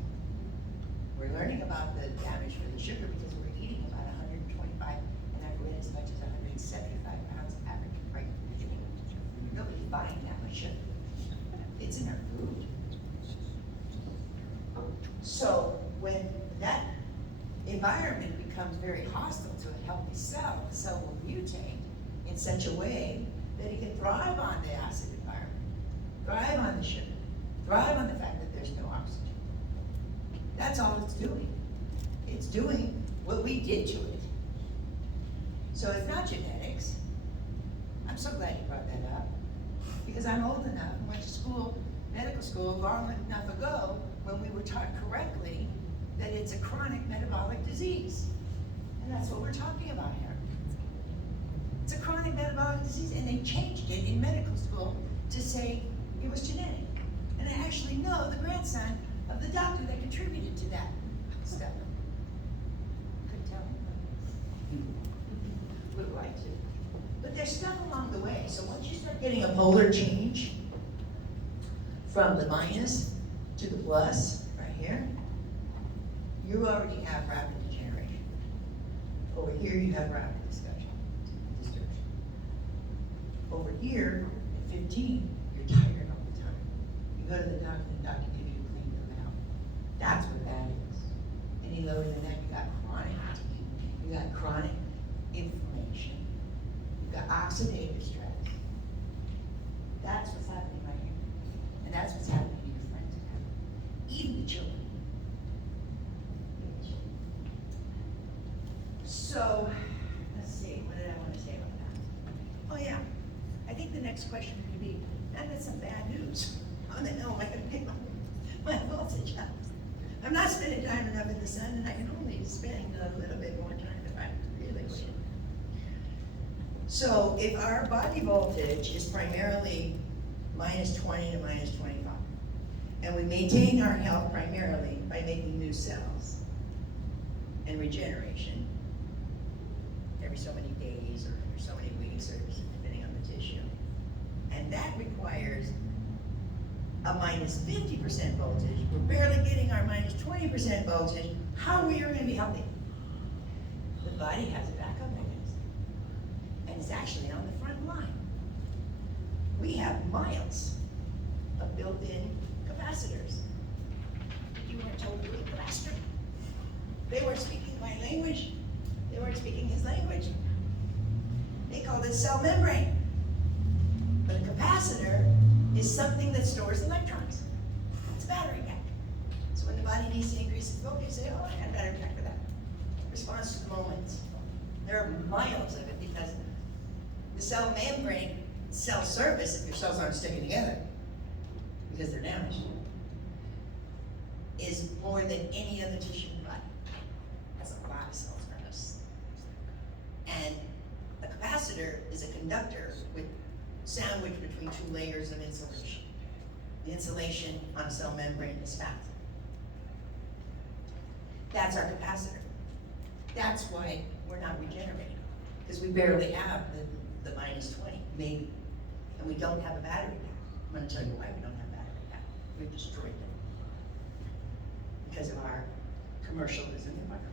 We're learning about the damage for the sugar because we're eating about 125, and I've read as much as 175 pounds of average right per day. Nobody's buying that much sugar. It's in our food. So when that environment becomes very hostile to a healthy cell, the cell will mutate in such a way that it can thrive on the acid environment, thrive on the sugar, thrive on the fact that there's no oxygen. That's all it's doing. It's doing what we did to it. So it's not genetics. I'm so glad you brought that up, because I'm old enough and went to school, medical school, long enough ago when we were taught correctly that it's a chronic metabolic disease. And that's what we're talking about here. It's a chronic metabolic disease, and they changed it in medical school to say it was genetic. And I actually know the grandson of the doctor that contributed to that stuff. Couldn't tell him. Would like to. But there's stuff along the way. So once you start getting a polar change from the minus to the plus, right here, you already have rapid degeneration. Over here, you have rapid distortion. Over here, at 15, you're tired all the time. You go to the doctor, and the doctor gives you a clean them out. That's what that is. Any lower than that, you got chronic fatigue, you got chronic inflammation, you've got oxidative stress. That's what's happening right here. And that's what's happening to your friends, even the children. So, let's see, what did I want to say about that? Oh yeah, I think the next question could be, now that's some bad news. How the hell am I gonna pay my voltage up? I'm not spending time enough in the sun, and I can only spend a little bit more time if I really wish. So if our body voltage is primarily minus 20 to minus 25, and we maintain our health primarily by making new cells and regeneration, every so many days or every so many weeks or depending on the tissue. And that requires a minus 50% voltage. We're barely getting our minus 20% voltage. How are we going to be healthy? The body has a backup mechanism. And it's actually on the front line. We have miles of built-in capacitors. You weren't told to be a capacitor. They weren't speaking my language. They weren't speaking his language. They called it cell membrane. But a capacitor is something that stores electrons. It's a battery pack. So when the body needs to increase its voltage, say, oh, I got a battery pack for that. Response to the moment. There are miles of it because the cell membrane, cell surface, if your cells aren't sticking together, because they're damaged, is more than any other tissue in the body. That's a lot of cells around us. And a capacitor is a conductor with sandwiched between two layers of insulation. The insulation on a cell membrane is fat. That's our capacitor. That's why we're not regenerating, because we barely have the minus 20, maybe. And we don't have a battery pack. I'm going to tell you why we don't have a battery pack. We've destroyed them because of our commercialism environment.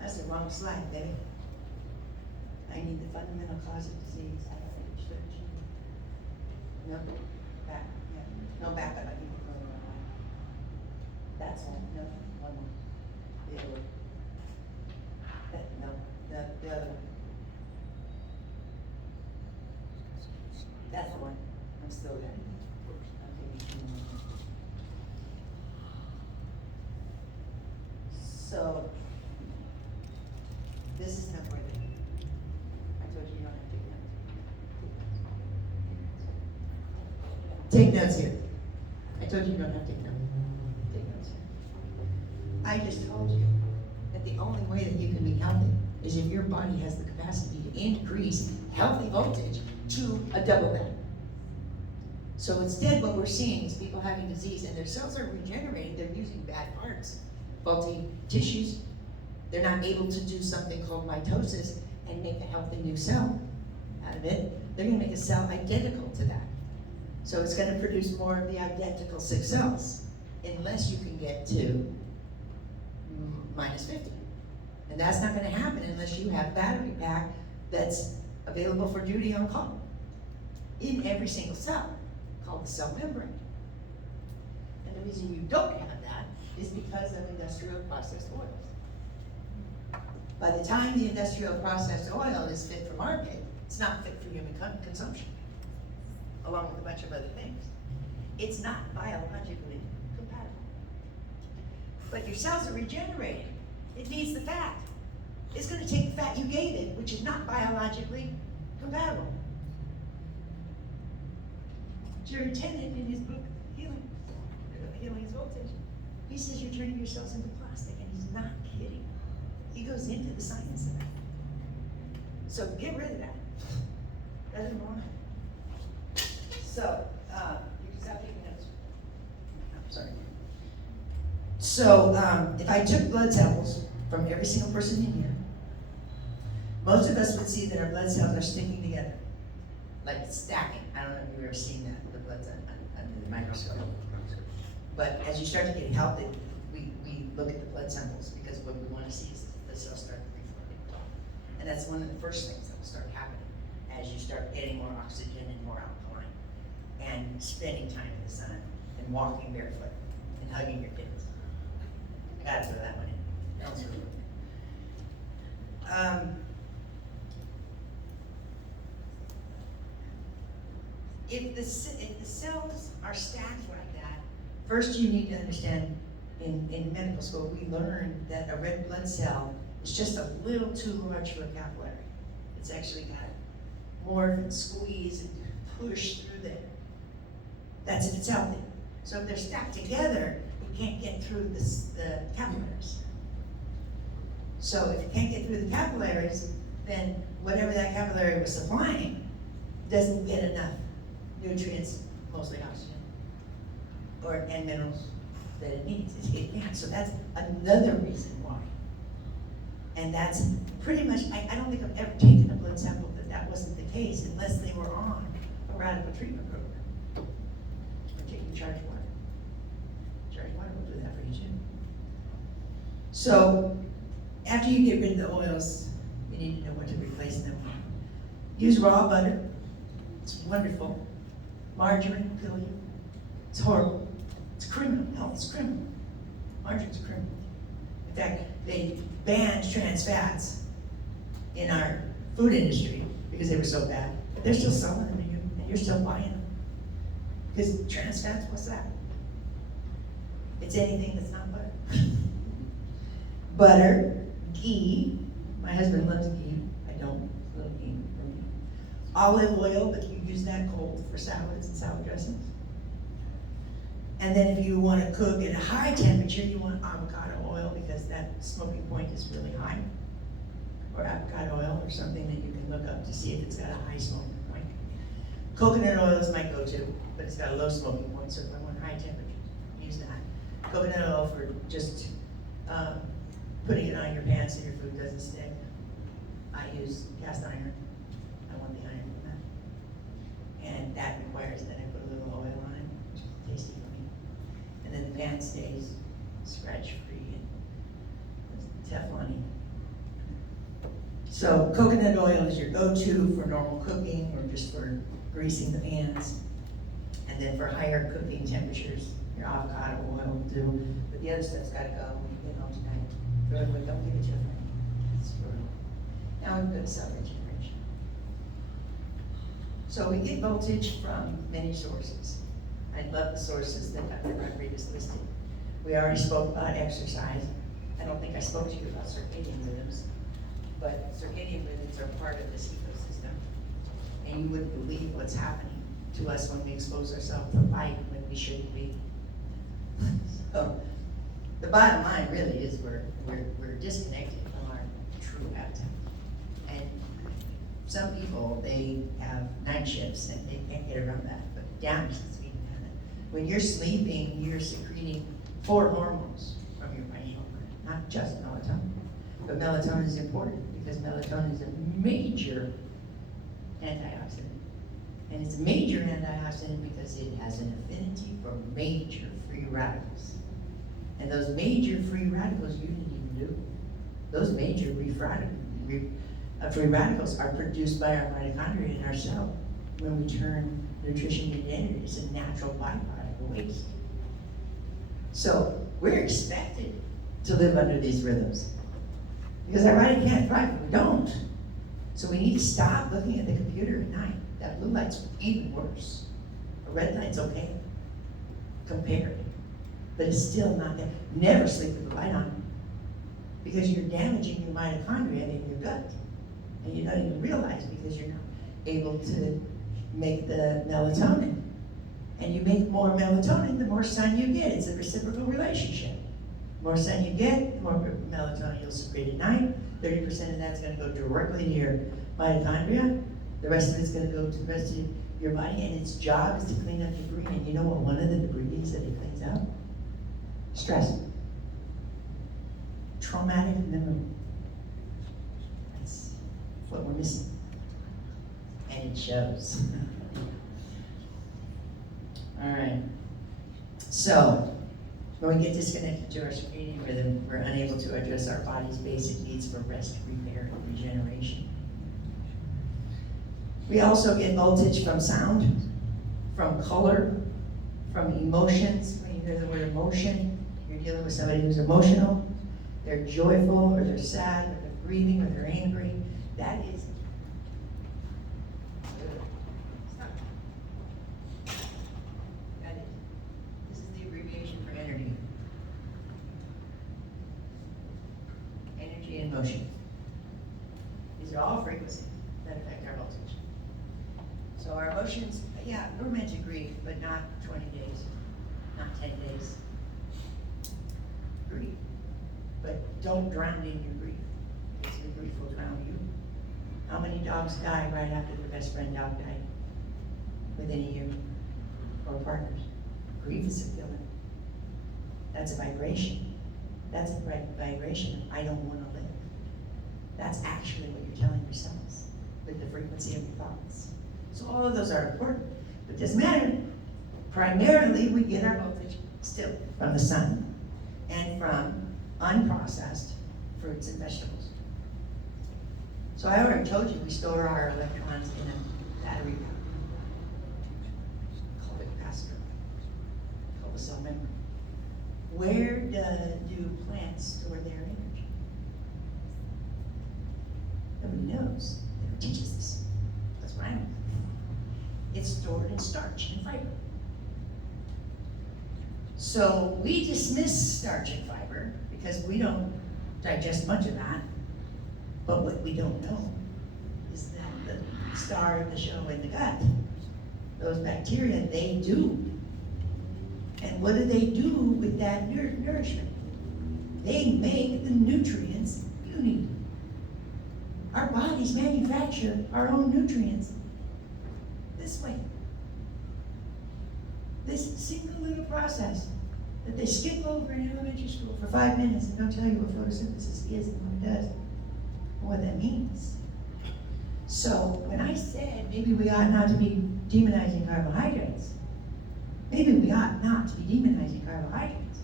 That's the wrong slide, baby. I need the fundamental cause of disease. I don't think it should. No, back, yeah. No, back up. I think we're going the wrong way. That's one. No, one more. The other one. No, the other one. That's the one. I'm still there. So, this is noteworthy. I told you you don't have to take notes. Take notes here. I told you you don't have to take notes. Take notes here. I just told you that the only way that you can be healthy is if your body has the capacity to increase healthy voltage to a double that. So instead what we're seeing is people having disease and their cells are regenerating, they're using bad parts, faulty tissues. They're not able to do something called mitosis and make a healthy new cell out of it. They're gonna make a cell identical to that. So it's gonna produce more of the identical 6 cells, unless you can get to minus 50. And that's not gonna happen unless you have a battery pack that's available for duty on call in every single cell, called the cell membrane. And the reason you don't have that is because of industrial processed oils. By the time the industrial processed oil is fit for market, it's not fit for human consumption, along with a bunch of other things. It's not biologically compatible. But your cells are regenerating. It needs the fat. It's going to take the fat you gave it, which is not biologically compatible. Jerry Tennant, in his book, Healing is Voltage, he says you're turning your cells into plastic, and he's not kidding. He goes into the science of that. So get rid of that. Doesn't belong. So, you can stop taking notes. I'm sorry. So, if I took blood samples from every single person in here, most of us would see that our blood cells are sticking together, like stacking. I don't know if you've ever seen that, the blood under the microscope. But as you start to get healthy, we look at the blood samples because what we want to see is the cells start reflowing. And that's one of the first things that will start happening as you start getting more oxygen and more alkaline and spending time in the sun and walking barefoot and hugging your kids. I gotta throw that one in. That was really good. If the cells are stacked like that, first you need to understand, in medical school, we learned that a red blood cell is just a little too large for a capillary. It's actually got more of a squeeze and push through there. That's if it's healthy. So if they're stacked together, you can't get through the capillaries. So if you can't get through the capillaries, then whatever that capillary was supplying doesn't get enough nutrients, mostly oxygen, and minerals that it needs. It can't. So that's another reason why. And that's pretty much, I don't think I've ever taken a blood sample that wasn't the case unless they were on a radical treatment program. Or taking charged water. Charged water will do that for you too. So after you get rid of the oils, you need to know what to replace them with. Use raw butter. It's wonderful. Margarine will kill you. It's horrible. It's criminal. Health is criminal. Margarine's criminal. In fact, they banned trans fats in our food industry because they were so bad. But they're still selling them to you, and you're still buying them. Because trans fats, what's that? It's anything that's not butter. Butter, ghee. My husband loves ghee. I don't. A little ghee for me. Olive oil, but you use that cold for salads and salad dressings. And then if you want to cook at a high temperature, you want avocado oil because that smoking point is really high. Or avocado oil or something that you can look up to see if it's got a high smoking point. Coconut oil is my go-to, but it's got a low smoking point, so if I want high temperature, use that. Coconut oil for just putting it on your pan so your food doesn't stick. I use cast iron. I want the iron in that. And that requires that I put a little oil on it, which is tasty for me. And then the pan stays scratch-free and Teflon-y. So coconut oil is your go-to for normal cooking or just for greasing the pans. And then for higher cooking temperatures, your avocado oil will do. But the other stuff's gotta go when you get home tonight. Throw it away, don't give it to your friend. It's for real. Now we're going to cell regeneration. So we get voltage from many sources. I love the sources that Dr. Rodriguez listed. We already spoke about exercise. I don't think I spoke to you about circadian rhythms, but circadian rhythms are part of this ecosystem. And you wouldn't believe what's happening to us when we expose ourselves to light when we shouldn't be. So the bottom line really is we're disconnected from our true habitat. And some people, they have night shifts and they can't get around that, but damage the sleeping habit. When you're sleeping, you're secreting 4 hormones from your pineal gland, not just melatonin. But melatonin is important because melatonin is a major antioxidant. And it's a major antioxidant because it has an affinity for major free radicals. And those major free radicals you didn't even do. Those major free radicals are produced by our mitochondria in our cell when we turn nutrition into energy. It's a natural byproduct of waste. So we're expected to live under these rhythms because our body can't thrive if we don't. So we need to stop looking at the computer at night. That blue light's even worse. A red light's okay compared, but it's still not good. Never sleep with the light on because you're damaging your mitochondria in your gut. And you don't even realize because you're not able to make the melatonin. And you make more melatonin, the more sun you get. It's a reciprocal relationship. The more sun you get, the more melatonin you'll secrete at night. 30% of that's going to go directly to your mitochondria. The rest of it's gonna go to the rest of your body, and its job is to clean up debris. And you know what one of the debris is that it cleans out? Stress. Traumatic memory. That's what we're missing. And it shows. All right. So, when we get disconnected to our circadian rhythm, we're unable to address our body's basic needs for rest, repair, and regeneration. We also get voltage from sound, from color, from emotions. When you hear the word emotion, you're dealing with somebody who's emotional. They're joyful, or they're sad, or they're grieving, or they're angry. That is this is the abbreviation for energy. Energy and motion. These are all frequencies that affect our voltage. So our emotions, yeah, we're meant to grieve, but not 20 days, not 10 days. Grieve, but don't drown in your grief, because your grief will drown you. How many dogs die right after their best friend dog died? Within a year, or partners. Grief is a killer. That's a vibration. That's a vibration of I don't want to live. That's actually what you're telling yourselves with the frequency of your thoughts. So all of those are important, but it doesn't matter. Primarily, we get our voltage still from the sun and from unprocessed fruits and vegetables. So I already told you we store our electrons in a battery pack. Called a capacitor. Called a cell membrane. Where do plants store their energy? Nobody knows. They don't teach us this. That's what I know. It's stored in starch and fiber. So we dismiss starch and fiber because we don't digest much of that. But what we don't know is that the star of the show in the gut, those bacteria, they do. And what do they do with that nourishment? They make the nutrients you need. Our bodies manufacture our own nutrients this way. This single little process that they skip over in elementary school for 5 minutes and don't tell you what photosynthesis is and what it does, and what that means. So when I said maybe we ought not to be demonizing carbohydrates, maybe we ought not to be demonizing carbohydrates.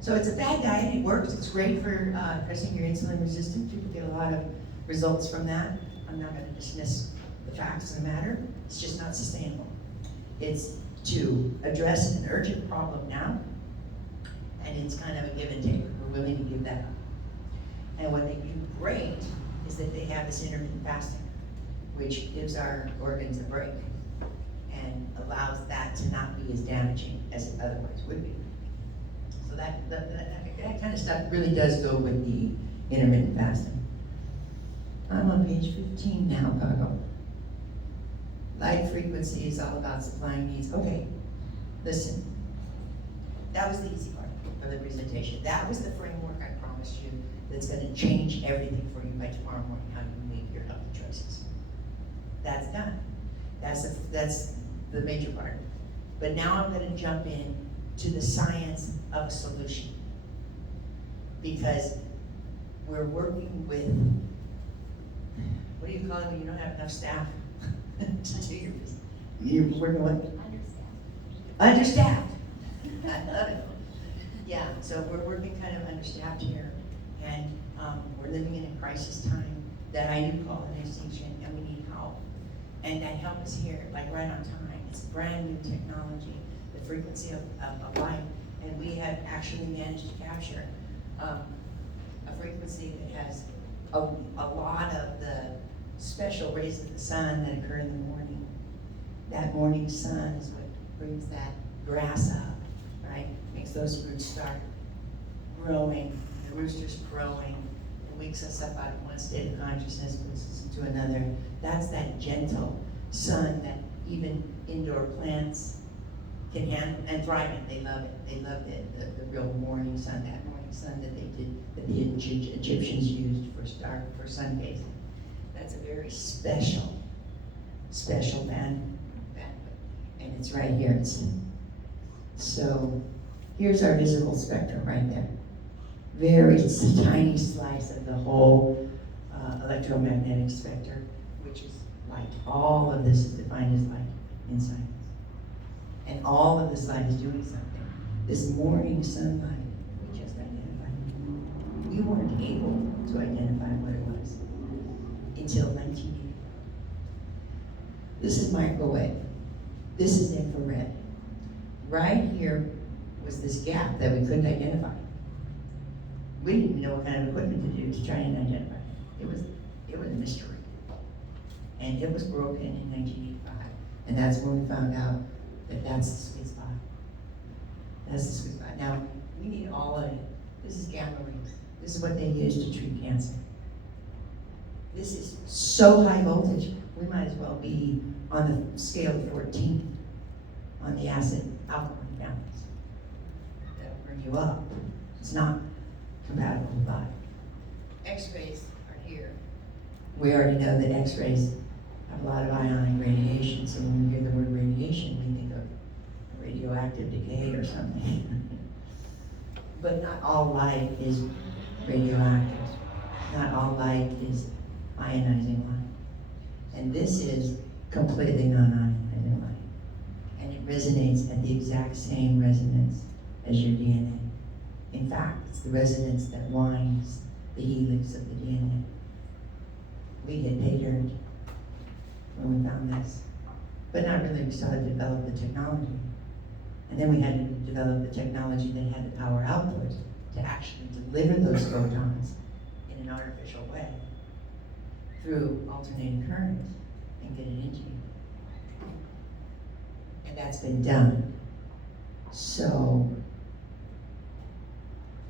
So it's a bad diet, it works, it's great for addressing your insulin resistance. People get a lot of results from that. I'm not going to dismiss the facts of the matter. It's just not sustainable. It's to address an urgent problem now, and it's kind of a give and take. We're willing to give that up. And what they do great is that they have this intermittent fasting, which gives our organs a break and allows that to not be as damaging as it otherwise would be. So that kind of stuff really does go with the intermittent fasting. I'm on page 15 now, Pago. Light frequency is all about supplying needs. Okay, listen. That was the easy part of the presentation. That was the framework I promised you that's going to change everything for you by tomorrow morning, how you make your healthy choices. That's done. That's the major part. But now I'm going to jump in to the science of a solution. Because we're working with, what do you call it when you don't have enough staff to do your business? You're working with? Understaffed. I love it. Yeah, so we're working kind of understaffed here. And we're living in a crisis time that I do call an extinction, and we need help. And that help is here, like right on time. It's brand new technology, the frequency of light. And we have actually managed to capture a frequency that has a lot of the special rays of the sun that occur in the morning. That morning sun is what brings that grass up, right? Makes those roots start growing, the rooster's crowing, and wakes us up out of one state of consciousness, puts us into another. That's that gentle sun that even indoor plants can handle and thrive in. They love it. They love the real morning sun, that morning sun that the Egyptians used for sun gazing. That's a very special bandwidth, and it's right here. So here's our visible spectrum right there. It's a tiny slice of the whole electromagnetic spectrum, which is light. All of this is defined as light in science. And all of this light is doing something. This morning sunlight, we just identified. We weren't able to identify what it was until 1980. This is microwave. This is infrared. Right here was this gap that we couldn't identify. We didn't even know what kind of equipment to do to try and identify it. It was a mystery. And it was broken in 1985. And that's when we found out that that's the sweet spot. That's the sweet spot. Now, we need all of it. This is gamma rays. This is what they use to treat cancer. This is so high voltage, we might as well be on the scale of 14 on the acid alkaline balance. That'll bring you up. It's not compatible with body. X-rays are here. We already know that X-rays have a lot of ionic radiation, so when we hear the word radiation, we think of radioactive decay or something. But not all light is radioactive. Not all light is ionizing light. And this is completely non-ionizing light. And it resonates at the exact same resonance as your DNA. In fact, it's the resonance that winds the helix of the DNA. We had paid when we found this. But not really, we started to develop the technology. And then we had to develop the technology that had the power output to actually deliver those photons in an artificial way through alternating current and get it into you. And that's been done. So,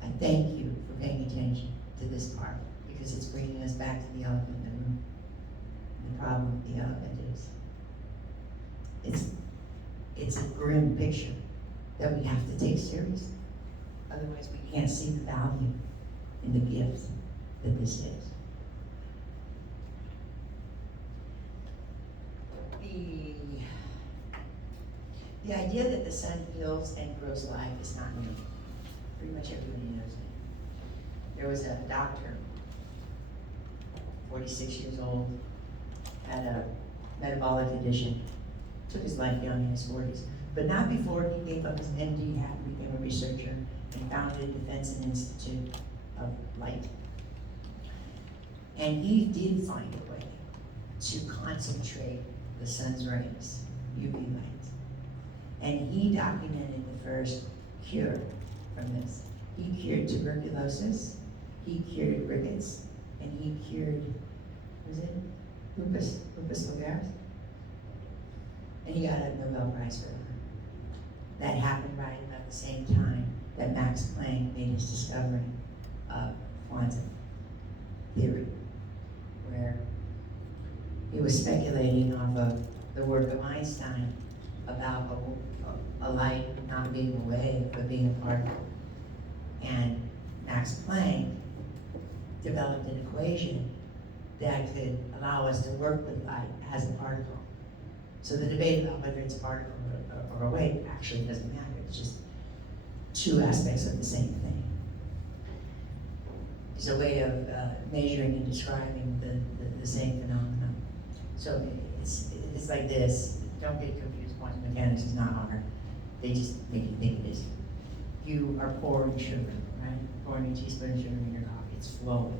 I thank you for paying attention to this part because it's bringing us back to the elephant in the room. And the problem with the elephant is it's a grim picture that we have to take seriously. Otherwise, we can't see the value in the gift that this is. The idea that the sun heals and grows life is not new. Pretty much everybody knows it. There was a doctor, 46 years old, had a metabolic condition, took his life young in his 40s, but not before he gave up his MD hat and became a researcher and founded Defense and Institute of Light. And he did find a way to concentrate the sun's rays, UV light. And he documented the first cure from this. He cured tuberculosis, he cured rickets, and he cured, lupus vulgaris? And he got a Nobel Prize for that. That happened right about the same time that Max Planck made his discovery of quantum theory, where he was speculating off of the work of Einstein about a light not being a wave, but being a particle. And Max Planck developed an equation that could allow us to work with light as a particle. So the debate about whether it's a particle or a wave actually doesn't matter. It's just two aspects of the same thing. It's a way of measuring and describing the same phenomenon. So it's like this. Don't get confused. Quantum mechanics is not hard. They just make you think it is. You are pouring sugar, right? Pouring a teaspoon of sugar in your coffee. It's flowing.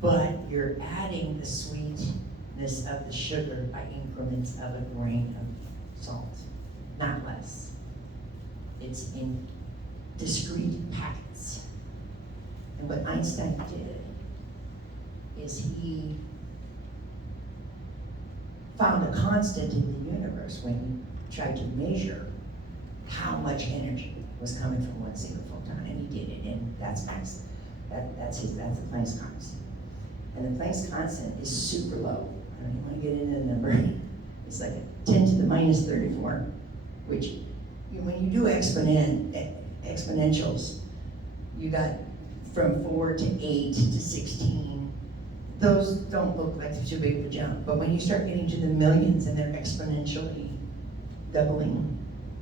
But you're adding the sweetness of the sugar by increments of a grain of salt, not less. It's in discrete packets. And what Einstein did is he found a constant in the universe when he tried to measure how much energy was coming from one single photon, and he did it, and that's the Planck's constant. And the Planck's constant is super low. I don't even want to get into the number. It's like 10 to the minus 34, which when you do exponentials, you got from 4 to 8 to 16, those don't look like they're too big of a jump, but when you start getting to the millions and they're exponentially doubling,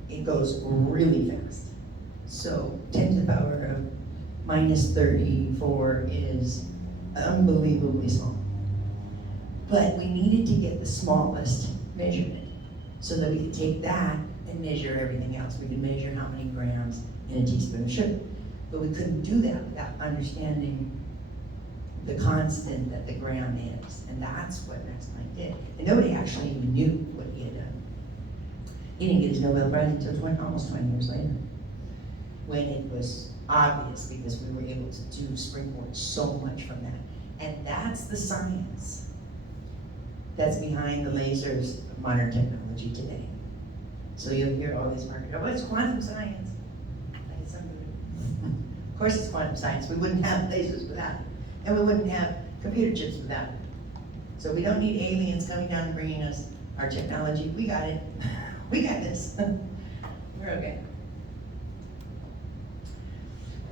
it goes really fast. So 10 to the power of minus 34 is unbelievably small. But we needed to get the smallest measurement so that we could take that and measure everything else. We could measure how many grams in a teaspoon of sugar. But we couldn't do that without understanding the constant that the gram is. And that's what Max Planck did. And nobody actually even knew what he had done. He didn't get his Nobel Prize until almost 20 years later, when it was obvious, because we were able to do springboard so much from that. And that's the science that's behind the lasers of modern technology today. So you'll hear all these marketers, oh, it's quantum science. Like it's something. Of course it's quantum science. We wouldn't have lasers without it. And we wouldn't have computer chips without it. So we don't need aliens coming down and bringing us our technology. We got it. We got this. We're okay.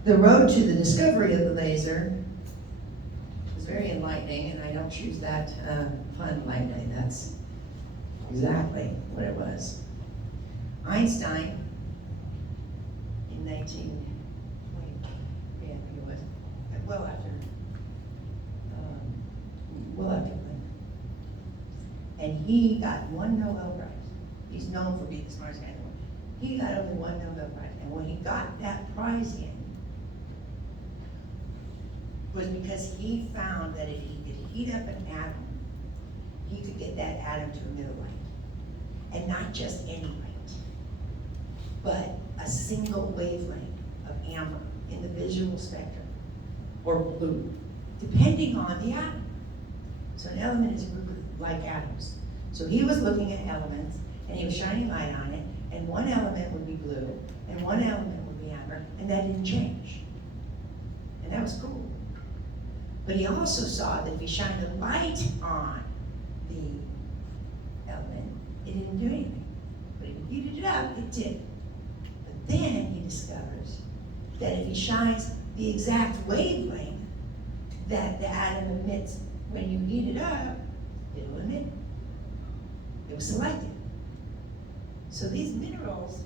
The road to the discovery of the laser was very enlightening, and I don't choose that fun lightly. That's exactly what it was. Einstein, in 1920, yeah, I think it was, well after Planck. And he got one Nobel Prize. He's known for being the smartest guy in the world. He got only one Nobel Prize. And when he got that prize in, was because he found that if he could heat up an atom, he could get that atom to emit a light. And not just any light, but a single wavelength of amber in the visual spectrum, or blue, depending on the atom. So an element is a group of like atoms. So he was looking at elements, and he was shining light on it, and one element would be blue, and one element would be amber, and that didn't change. And that was cool. But he also saw that if he shined a light on the element, it didn't do anything. But if he heated it up, it did. But then he discovers that if he shines the exact wavelength that the atom emits when you heat it up, it'll emit. It was selected. So these minerals,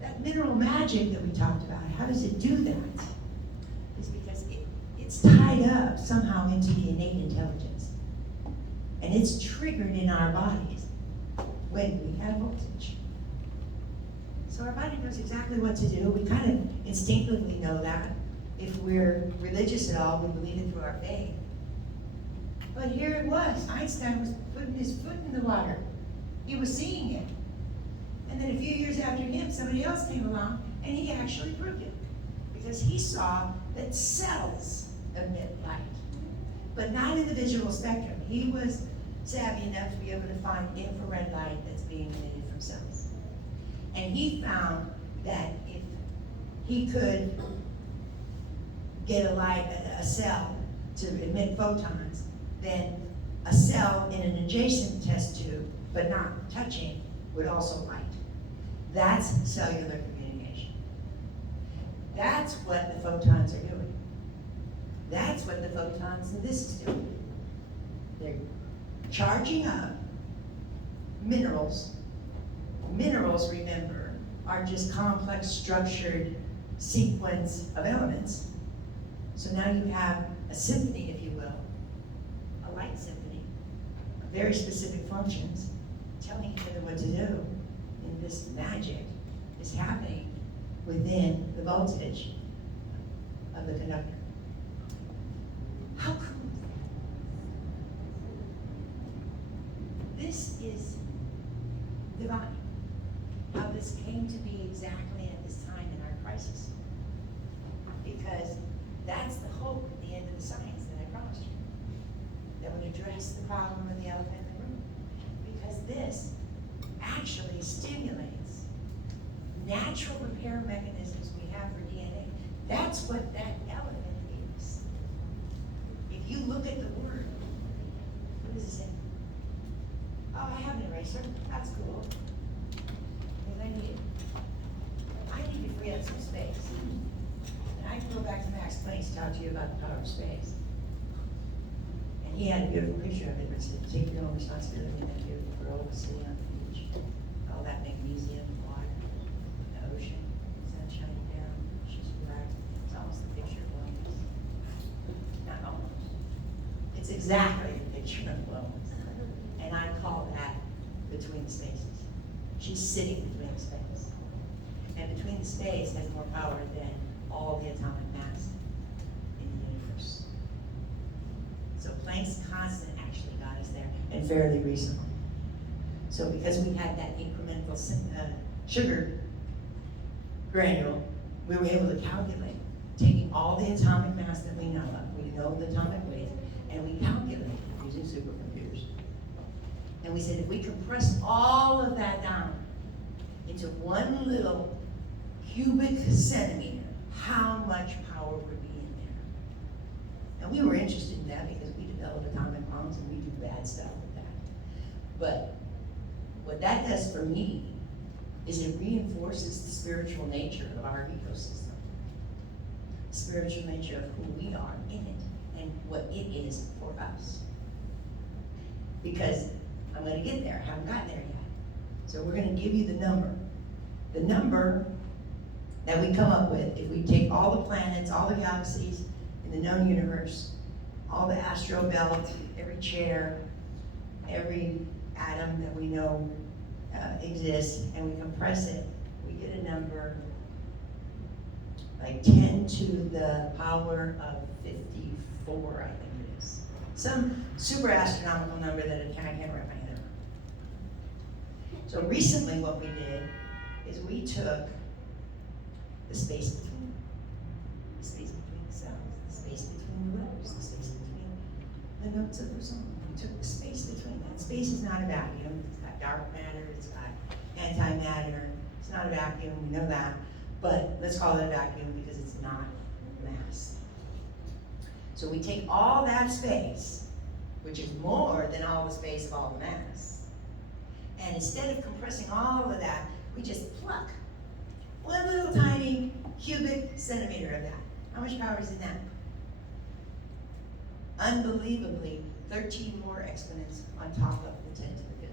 that mineral magic that we talked about, how does it do that? It's because it's tied up somehow into the innate intelligence. And it's triggered in our bodies when we have voltage. So our body knows exactly what to do. We kind of instinctively know that. If we're religious at all, we believe it through our faith. But here it was. Einstein was putting his foot in the water. He was seeing it. And then a few years after him, somebody else came along, and he actually proved it. Because he saw that cells emit light, but not in the visual spectrum. He was savvy enough to be able to find infrared light that's being emitted from cells. And he found that if he could get a cell to emit photons, then a cell in an adjacent test tube, but not touching, would also light. That's cellular communication. That's what the photons are doing. That's what the photons in this is doing. They're charging up minerals. Minerals, remember, are just complex structured sequence of elements. So now you have a symphony, if you will, a light symphony, of very specific functions, telling each other what to do. And this magic is happening within the voltage of the conductor. How cool is that? This is divine. How this came to be exactly at this time in our crisis. Because that's the hope at the end of the science that I promised you. That would address the problem of the elephant in the room. Because this actually stimulates natural repair mechanisms we have for DNA. That's what that element is. If you look at the word, what does it say? Oh, I have an eraser. That's cool. Because I need it. I need to free up some space. And I can go back to Max Planck to talk to you about the power of space. And he had a beautiful picture of it, it said, take your own responsibility, and that beautiful girl was sitting on the beach, all that magnesium, water, the ocean, sun shining down, she's relaxed, it's almost the picture of wellness. Not almost, it's exactly the picture of wellness, and I call that between the spaces. She's sitting between the space, and between the space has more power than all the atomic mass in the universe. So Planck's constant actually got us there, and fairly recently. So because we had that incremental sugar granule, we were able to calculate, taking all the atomic mass that we know of, we know the atomic weight, and we calculated using supercomputers. And we said if we compress all of that down into one little cubic centimeter, how much power would be in there? And we were interested in that because we develop atomic bombs and we do bad stuff with that. But what that does for me is it reinforces the spiritual nature of our ecosystem. Spiritual nature of who we are in it and what it is for us. Because I'm gonna get there, I haven't gotten there yet. So we're gonna give you the number. The number that we come up with, if we take all the planets, all the galaxies in the known universe, all the astro belt, every chair, every atom that we know exists, and we compress it, we get a number like 10 to the power of 54, I think it is. Some super astronomical number that I can't wrap my head around. So recently what we did is we took the space between the cells, the space between the letters, the space between the notes of the song. We took the space between that. Space is not a vacuum. It's got dark matter, it's got antimatter. It's not a vacuum, we know that. But let's call it a vacuum because it's not mass. So we take all that space, which is more than all the space of all the mass, and instead of compressing all of that, we just pluck one little tiny cubic centimeter of that. How much power is in that? Unbelievably, 13 more exponents on top of the 10 to the 50.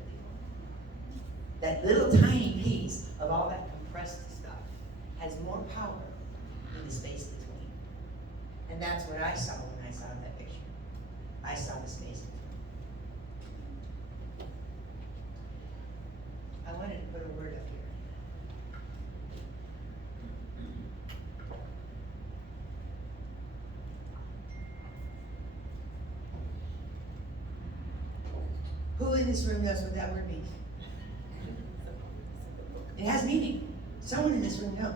That little tiny piece of all that compressed stuff has more power in the space between. And that's what I saw when I saw that picture. I saw the space between. I wanted to put a word up here. Who in this room knows what that word means? It has meaning. Someone in this room knows.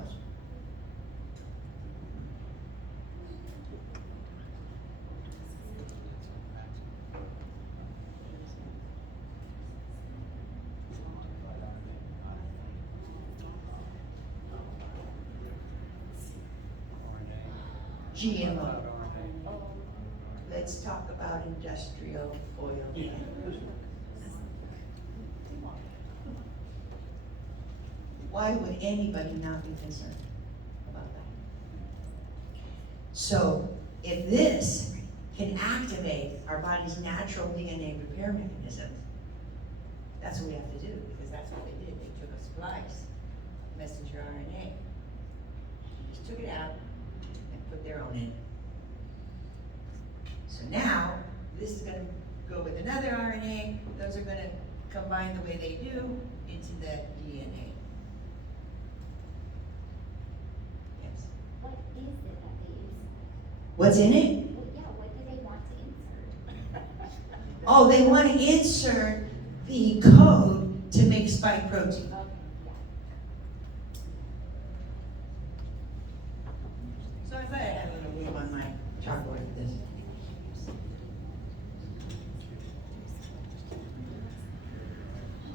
GMO. Let's talk about industrial oil. Why would anybody not be concerned about that? So, if this can activate our body's natural DNA repair mechanism, that's what we have to do, because that's what they did. They took a splice, messenger RNA, just took it out and put their own in. So now, this is gonna go with another RNA, those are gonna combine the way they do into the DNA. Yes? What is it that they use? What's in it? Well, yeah, what do they want to insert? Oh, they want to insert the code to make spike protein. Okay, yeah. So I thought I had a little room on my chalkboard for this.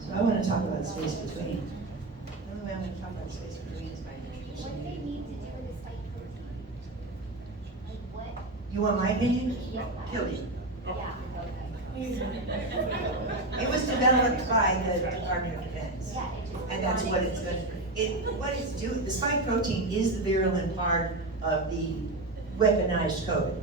So I want to talk about space between. The only way I'm going to talk about space between is by What do they introducing need to do with the spike protein? Like what? you. Want my opinion? Yeah. Kill you. Yeah, It was developed by the Department of Defense. yeah, it just. And that's what it's going to, what it's doing, the spike protein is the virulent part of the weaponized code.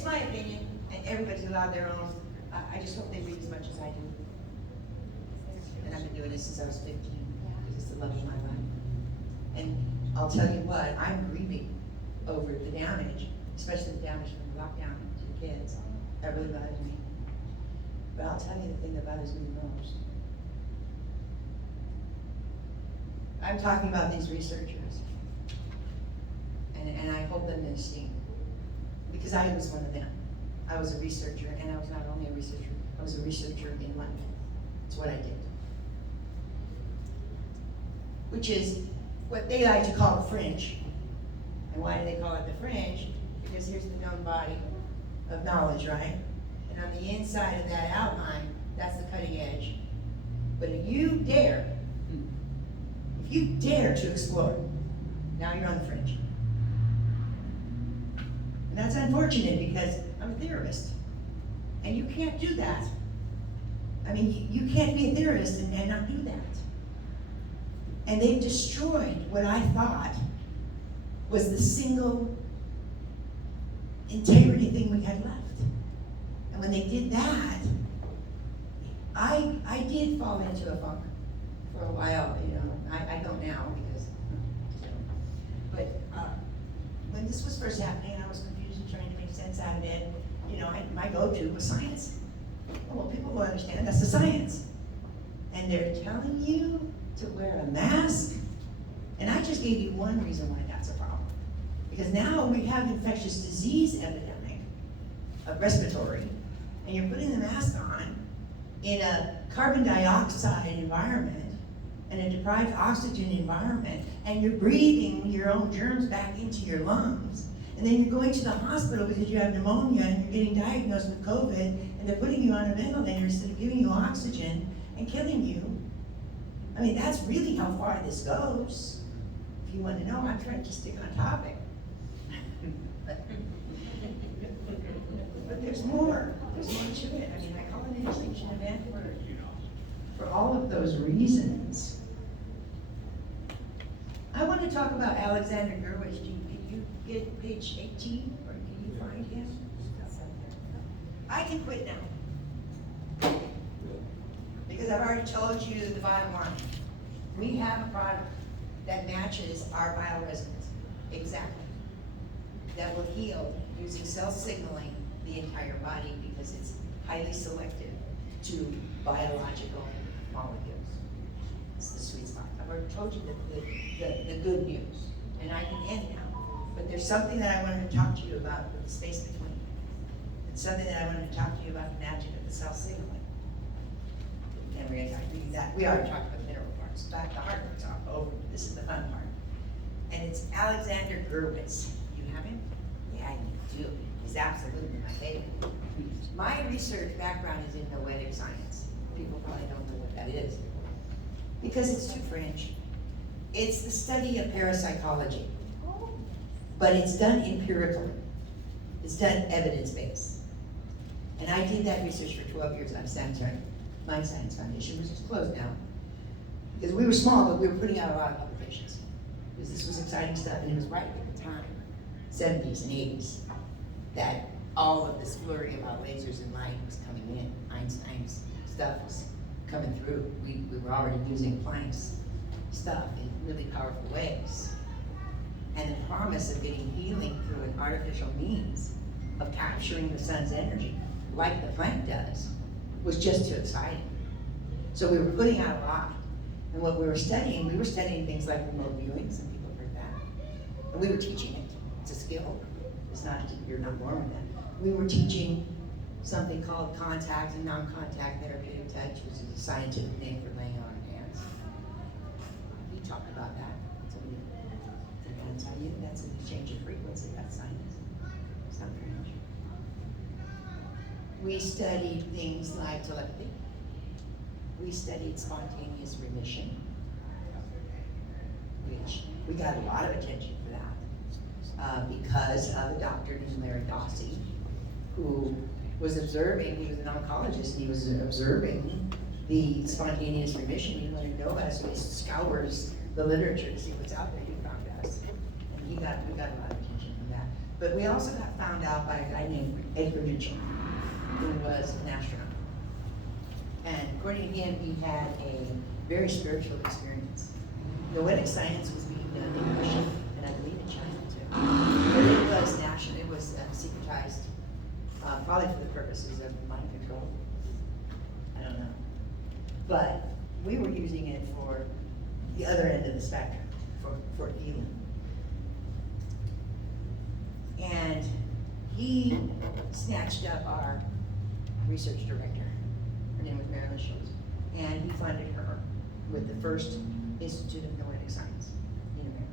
it's my opinion, and everybody's allowed their own. I just hope they read as much as I do. And I've been doing this since I was 15, because it's the love of my life. And I'll tell you what, I'm grieving over the damage, especially the damage from the lockdown to the kids. That really bothers me. But I'll tell you the thing that bothers me the most. I'm talking about these researchers. And I hold them in esteem. Because I was one of them. I was a researcher, and I was not only a researcher, I was a researcher in London. That's what I did. Which is what they like to call the fringe. And why do they call it the fringe? Because here's the known body of knowledge, right? And on the inside of that outline, that's the cutting edge. But if you dare to explore, now you're on the fringe. And that's unfortunate because I'm a theorist. And you can't do that. I mean, you can't be a theorist and not do that. And they've destroyed what I thought was the single integrity thing we had left. And when they did that, I did fall into a funk for a while, you know. I don't now because, but when this was first happening, I was confused and trying to make sense out of it. You know, my go-to was science. Well, people will understand that's the science. And they're telling you to wear a mask. And I just gave you one reason why that's a problem. Because now we have infectious disease epidemic of respiratory, and you're putting the mask on in a carbon dioxide environment and a deprived oxygen environment, and you're breathing your own germs back into your lungs. And then you're going to the hospital because you have pneumonia and you're getting diagnosed with COVID, and they're putting you on a ventilator instead of giving you oxygen and killing you. I mean, that's really how far this goes. If you want to know, I'm trying to stick on topic. But there's more. There's more to it. I mean, I call it an extinction event for all of those reasons. I want to talk about Alexander Gurwitch. Did you get page 18, or can you find him? I can quit now. Because I've already told you the bottom line. We have a product that matches our bioresonance, exactly. That will heal using cell signaling the entire body because it's highly selective to biological molecules. It's the sweet spot. I've already told you the good news, and I can end now. But there's something that I wanted to talk to you about with the space between. It's something that I wanted to talk to you about the magic of the cell signaling. And we're going to talk about that. We already talked about the mineral parts. The hard part's all over. This is the fun part. And it's Alexander Gurwitch. You have him? Yeah, you do. He's absolutely my favorite. My research background is in noetic science. People probably don't know what that is because it's too fringe. It's the study of parapsychology, but it's done empirically. It's done evidence-based. And I did that research for 12 years at Mind Science Foundation, which is closed now. Because we were small, but we were putting out a lot of publications. Because this was exciting stuff, and it was right at the time, 70s and 80s, that all of this flurry about lasers and light was coming in. Einstein's stuff was coming through. We were already using Planck's stuff in really powerful ways. And the promise of getting healing through an artificial means of capturing the sun's energy, like the Planck does, was just too exciting. So we were putting out a lot. And what we were studying things like remote viewing, some people have heard that. And we were teaching it. It's a skill. It's not, you're not born with that. We were teaching something called contact and non-contact therapeutic touch, which is a scientific name for laying on hands. We talked about that. So they're going to tell you that's an exchange of frequency. That's science. It's not very much. We studied things like telepathy. We studied spontaneous remission, which we got a lot of attention for that because of a doctor named Larry Dossi, who was observing, he was an oncologist, and he was observing the spontaneous remission. He wanted to know about it, so he scours the literature to see what's out there. He found us. And we got a lot of attention from that. But we also got found out by a guy named Edgar Mitchell, who was an astronaut. And according to him, he had a very spiritual experience. Noetic science was being done in Russia, and I believe in China too. But it was national, it was secretized, probably for the purposes of mind control. I don't know. But we were using it for the other end of the spectrum, for healing. And he snatched up our research director. Her name was Marin, and he funded her with the first Institute of Noetic Science in America.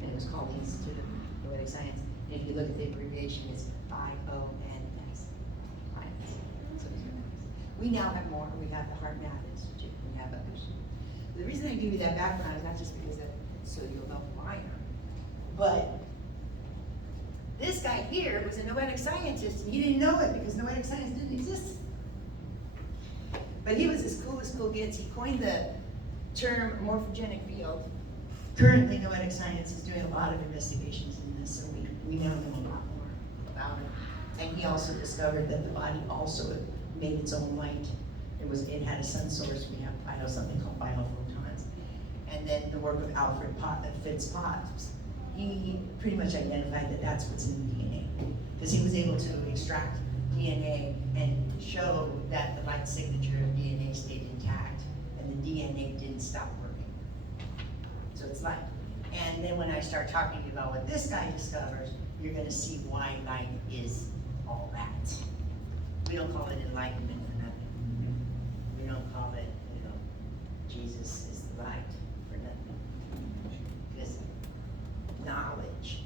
And it was called the Institute of Noetic Science. And if you look at the abbreviation, it's IONS. So we now have more. We have the Heart Math Institute. We have others. The reason I give you that background is not just because so you'll know who I am, but this guy here was a noetic scientist, and he didn't know it because noetic science didn't exist. But he was as cool gets. He coined the term morphogenic field. Currently, noetic science is doing a lot of investigations in this, so we now know a lot more about it. And he also discovered that the body also made its own light. It had a sun source. We have something called biophotons. And then the work of Alfred Fitz Potts, he pretty much identified that that's what's in the DNA. Because he was able to extract DNA and show that the light signature of DNA stayed intact and the DNA didn't stop working. So it's light. And then when I start talking about what this guy discovers, you're gonna see why light is all that. We don't call it enlightenment for nothing. We don't call it, Jesus is the light for nothing. Because knowledge,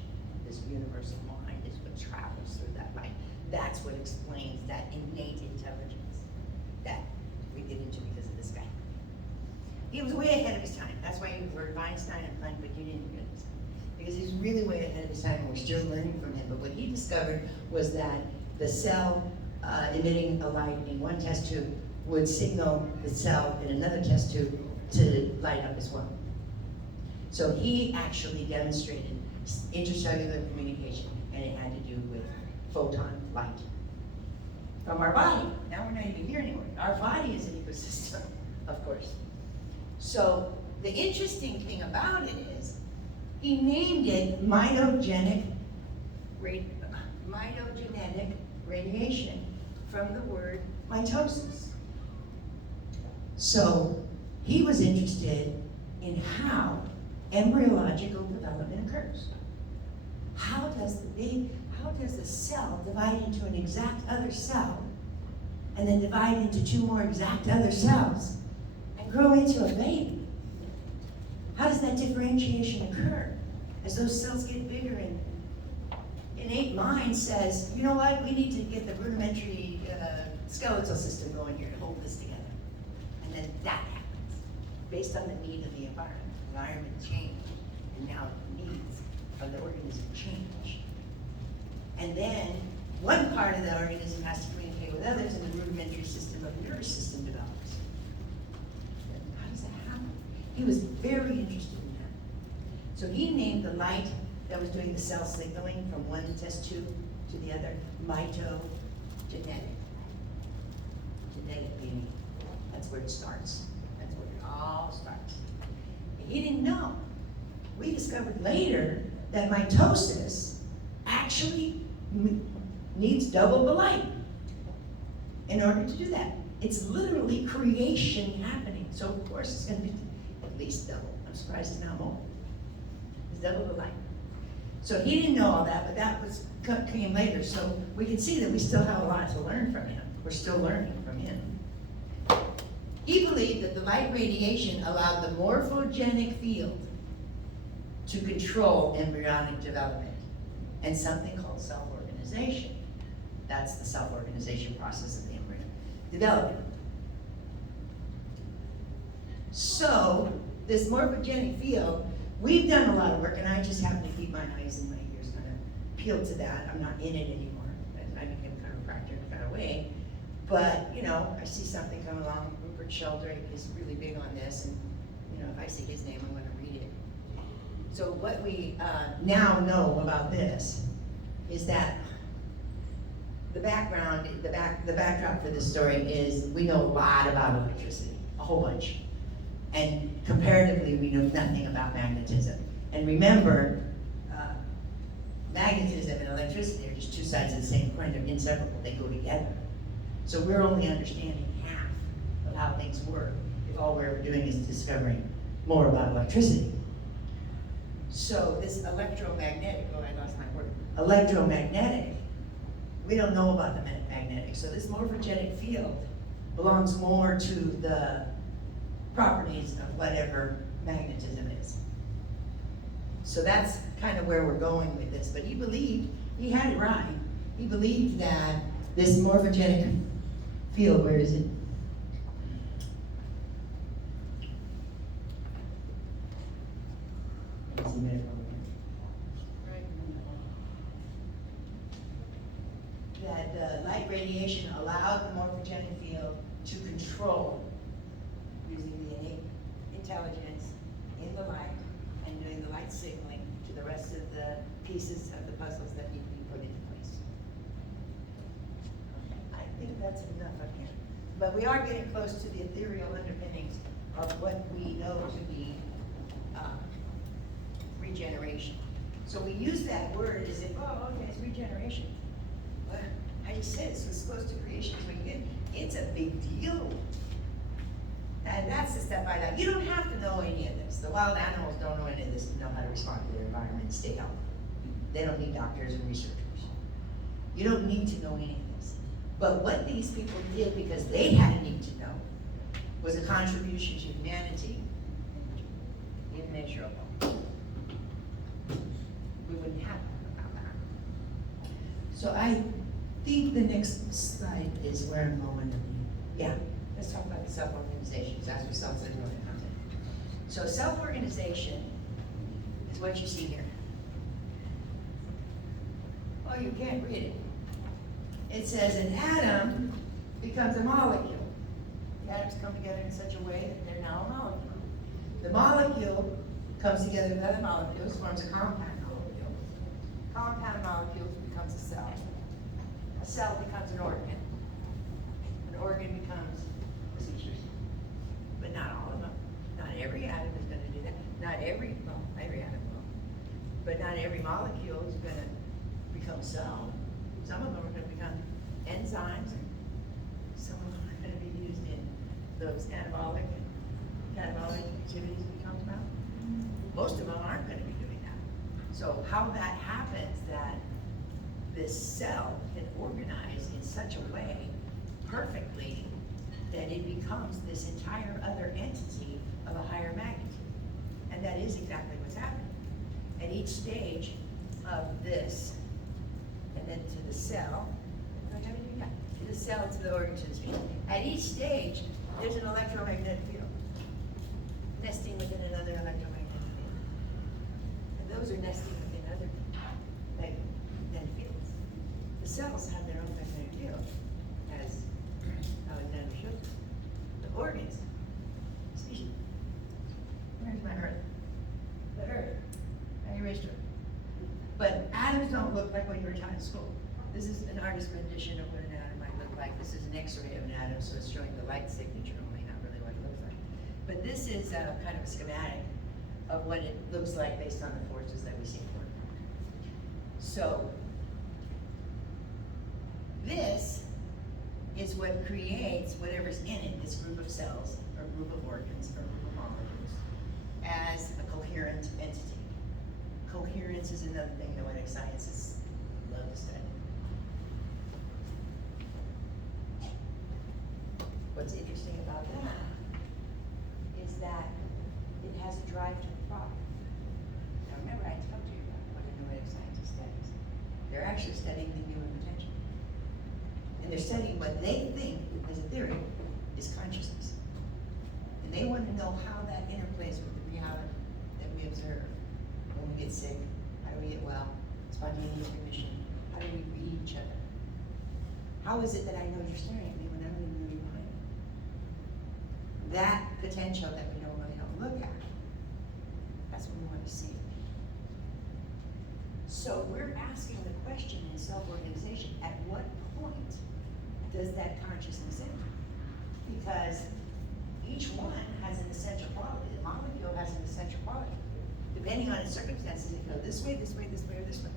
this universal mind, is what travels through that light. That's what explains that innate intelligence that we get into because of this guy. He was way ahead of his time. That's why you heard of Einstein and Planck, but you didn't hear this. Because he's really way ahead of his time, and we're still learning from him. But what he discovered was that the cell emitting a light in one test tube would signal the cell in another test tube to light up as well. So he actually demonstrated intercellular communication, and it had to do with photon light from our body. Now we're not even here anymore. Our body is an ecosystem, of course. So the interesting thing about it is he named it mitogenic radiation from the word mitosis. So he was interested in how embryological development occurs. How does the cell divide into an exact other cell and then divide into two more exact other cells and grow into a baby? How does that differentiation occur? As those cells get bigger, and innate mind says, you know what, we need to get the rudimentary skeletal system going here to hold this together. And then that happens, based on the need of the environment. The environment changed, and now the needs of the organism change. And then one part of the organism has to communicate with others, and the rudimentary system of the nervous system develops. How does that happen? He was very interested in that. So he named the light that was doing the cell signaling from one test tube to the other mitogenetic. Genetic meaning. That's where it starts. That's where it all starts. And he didn't know. We discovered later that mitosis actually needs double the light in order to do that. It's literally creation happening. So of course it's going to be at least double. I'm surprised it's not more. It's double the light. So he didn't know all that, but that came later. So we can see that we still have a lot to learn from him. We're still learning from him. He believed that the light radiation allowed the morphogenic field to control embryonic development and something called self-organization. That's the self-organization process of the embryo development. So this morphogenic field, we've done a lot of work, and I just happen to keep my eyes and my ears kind of peeled to that. I'm not in it anymore. I became a chiropractor in a kind of way. But, I see something come along. Rupert Sheldrake is really big on this, and, if I see his name, I'm going to read it. So what we now know about this is that the background, the backdrop for this story is we know a lot about electricity, a whole bunch. And comparatively, we know nothing about magnetism. And remember, magnetism and electricity are just two sides of the same coin. They're inseparable. They go together. So we're only understanding half of how things work if all we're doing is discovering more about electricity. So this electromagnetic, oh, I lost my word. Electromagnetic, we don't know about the magnetic. So this morphogenic field belongs more to the properties of whatever magnetism is. So that's kind of where we're going with this. But he believed, he had it right. He believed that this morphogenic field, where is it? Let's see, medical. That the light radiation allowed the morphogenic field to control using the innate intelligence in the light and doing the light signaling to the rest of the pieces of the puzzles that need to be put into place. I think that's enough up here. But we are getting close to the ethereal underpinnings of what we know to be regeneration. So we use that word as if, oh, okay, it's regeneration. But I just said it's as close to creation as we get. It's a big deal. And that's the step I like. You don't have to know any of this. The wild animals don't know any of this to know how to respond to their environment and stay healthy. They don't need doctors and researchers. You don't need to know any of this. But what these people did, because they had a need to know, was a contribution to humanity immeasurable. We wouldn't have it without that. So I think the next slide is where I'm going. Yeah, let's talk about the self-organization. That's what self-organization is. So self-organization is what you see here. Oh, you can't read it. It says an atom becomes a molecule. The atoms come together in such a way that they're now a molecule. The molecule comes together with other molecules, forms a compound molecule. Compound molecules becomes a cell. A cell becomes an organ. An organ becomes a tissue. But not all of them. Not every atom is going to do that. Not every, well, every atom will. But not every molecule is going to become a cell. Some of them are going to become enzymes, and some of them are going to be used in those anabolic and catabolic activities we talked about. Most of them aren't going to be doing that. So how that happens, that this cell can organize in such a way perfectly that it becomes this entire other entity of a higher magnitude. And that is exactly what's happening. At each stage of this, and then to the cell, to the cell, to the organ, to the species. At each stage, there's an electromagnetic field nesting within another electromagnetic field. And those are nesting within other magnetic fields. The cells have their own magnetic field, as Alexander showed us. The organs, species. Where's my Earth? The Earth. I erased her. But atoms don't look like what you were taught in school. This is an artist's rendition of what an atom might look like. This is an X-ray of an atom, so it's showing the light signature only, not really what it looks like. But this is kind of a schematic of what it looks like based on the forces that we see for it. So this is what creates whatever's in it, this group of cells, or group of organs, or group of molecules, as a coherent entity. Coherence is another thing that noetic scientists love to study. What's interesting about that is that it has a drive to the product. Now remember, I told you about what a noetic scientist studies. They're actually studying the human potential. And they're studying what they think, as a theory, is consciousness. And they want to know how that interplays with the reality that we observe. When we get sick, how do we get well? Spontaneous remission. How do we read each other? How is it that I know you're staring at me when I don't even know you're behind me? That potential that we don't really don't look at, that's what we want to see. So we're asking the question in self-organization, at what point does that consciousness enter? Because each one has an essential quality. The molecule has an essential quality. Depending on its circumstances, it goes this way, this way, this way, or this way.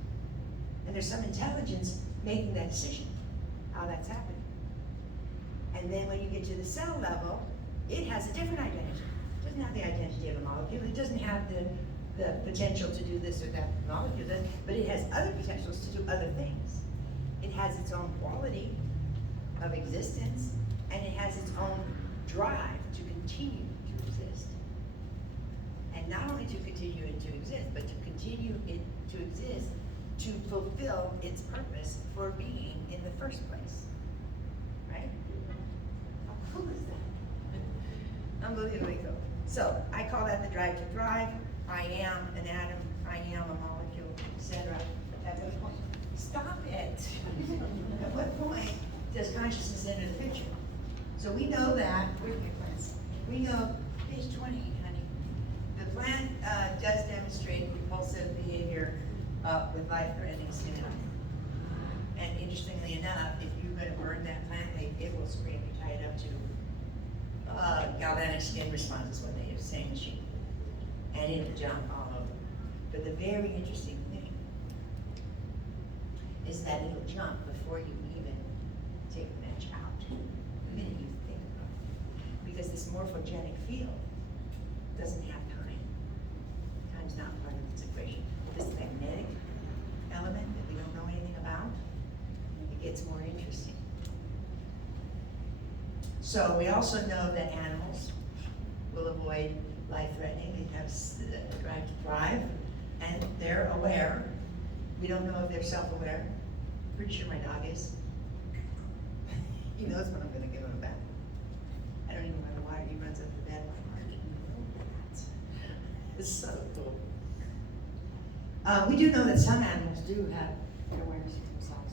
And there's some intelligence making that decision, how that's happening. And then when you get to the cell level, it has a different identity. It doesn't have the identity of a molecule. It doesn't have the potential to do this or that molecule does, but it has other potentials to do other things. It has its own quality of existence, and it has its own drive to continue to exist. And not only to continue it to exist, but to continue it to exist to fulfill its purpose for being in the first place. Right? How cool is that? Unbelievably cool. So I call that the drive to thrive. I am an atom, I am a molecule, etc. At what point? Stop it. At what point does consciousness enter the picture? So we know that, where's my plants? We know, page 20, honey. The plant does demonstrate repulsive behavior with life-threatening stimuli. And interestingly enough, if you're gonna burn that plant leaf, it will scream. You tie it up to galvanic skin responses when they use the same machine. And it'll jump all over. But the very interesting thing is that it'll jump before you even take the match out, the minute you think about it. Because this morphogenic field doesn't have time. Time's not part of its equation. This magnetic element that we don't know anything about, it gets more interesting. So we also know that animals will avoid life-threatening. They have the drive to thrive, and they're aware. We don't know if they're self-aware. Pretty sure my dog is. He knows when I'm going to give him a bath. I don't even know why he runs up the bed. I didn't know that. It's so cool. We do know that some animals do have awareness for themselves.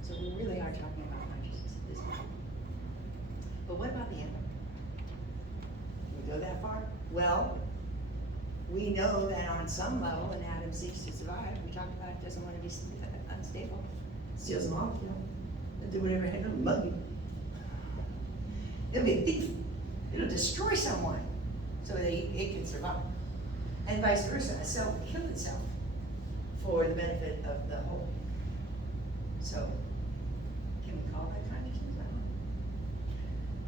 So we really are talking about consciousness at this point. But what about the animal? We go that far? Well, we know that on some level an atom seeks to survive. We talked about it doesn't want to be unstable. Steals a molecule. It'll do whatever, it'll mug you. It'll be a thief. It'll destroy someone so that it can survive. And vice versa. A cell will kill itself for the benefit of the whole. So, can we call that consciousness? I don't know.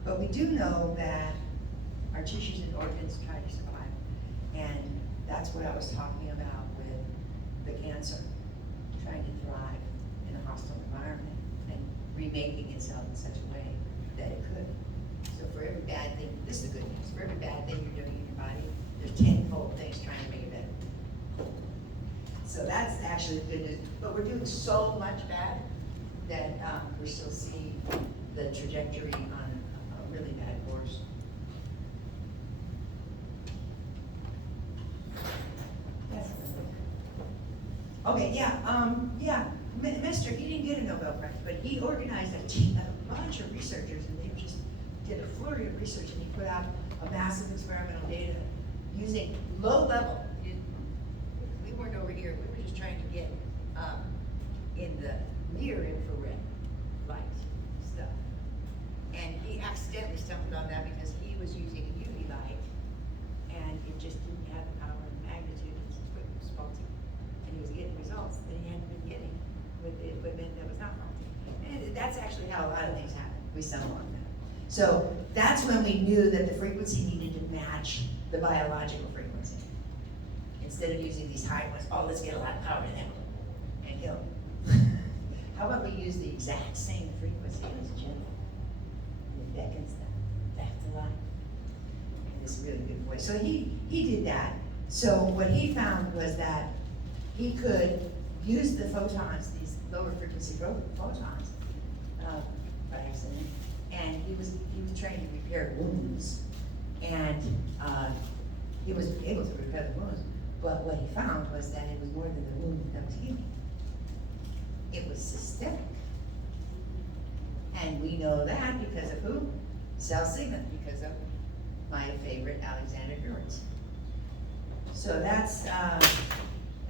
But we do know that our tissues and organs try to survive. And that's what I was talking about with the cancer, trying to thrive in a hostile environment and remaking itself in such a way that it could. So for every bad thing, this is the good news, for every bad thing you're doing in your body, there's tenfold things trying to make it better. So that's actually the good news. But we're doing so much bad that we're still seeing the trajectory on a really bad course. Yes. Okay, yeah, Mister, he didn't get a Nobel Prize, but he organized a bunch of researchers, and they just did a flurry of research, and he put out a massive experimental data using low level. We weren't over here, we were just trying to get in the near infrared light stuff. And he accidentally stumbled on that because he was using a UV light, and it just didn't have the power and magnitude, his equipment was faulty. And he was getting results that he hadn't been getting with the equipment that was not faulty. And that's actually how a lot of things happen. We stumble on that. So that's when we knew that the frequency needed to match the biological frequency. Instead of using these high ones, oh, let's get a lot of power in them and kill them. How about we use the exact same frequency as gentle? And it beckons them back to life in this really good voice. So he did that. So what he found was that he could use the photons, these lower frequency photons, by accident, and he was trained to repair wounds, and he was able to repair the wounds. But what he found was that it was more than the wound that was healing. It was systemic. And we know that because of who? Cell Sigma, because of my favorite Alexander Gertz. So that's, I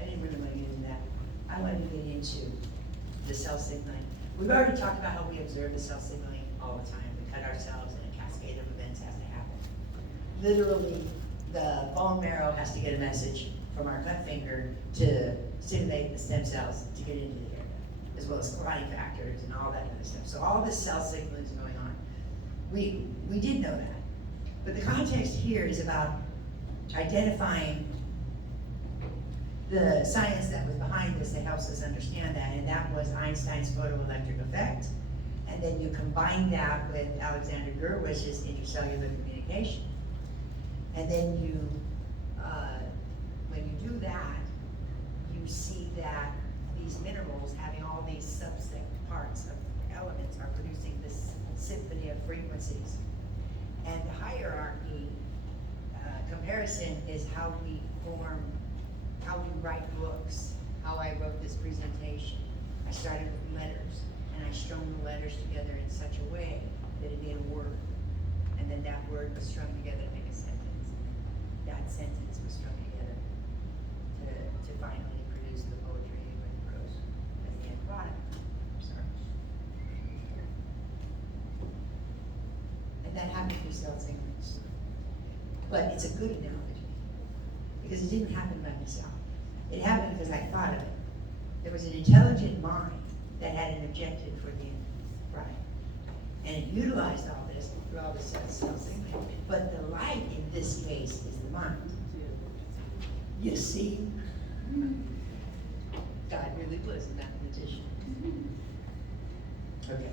didn't really want to get into that. I wanted to get into the cell signaling. We've already talked about how we observe the cell signaling all the time. We cut ourselves and a cascade of events has to happen. Literally, the bone marrow has to get a message from our cut finger to stimulate the stem cells to get into the area, as well as clotting factors and all that kind of stuff. So all this cell signaling is going on. We did know that. But the context here is about identifying the science that was behind this that helps us understand that, and that was Einstein's photoelectric effect. And then you combine that with Alexander Gurwich's intercellular communication. And then you, when you do that, you see that these minerals having all these subset parts of elements are producing this symphony of frequencies. And the hierarchy comparison is how we form, how we write books, how I wrote this presentation. I started with letters, and I strung the letters together in such a way that it made a word. And then that word was strung together to make a sentence. That sentence was strung together to finally produce the poetry and prose as the end product. Sorry. And that happened through cell signals. But it's a good analogy, because it didn't happen by myself. It happened because I thought of it. There was an intelligent mind that had an objective for the end, right? And it utilized all this through all the cell signaling. But the light in this case is the mind. You see? God really was a mathematician. Okay.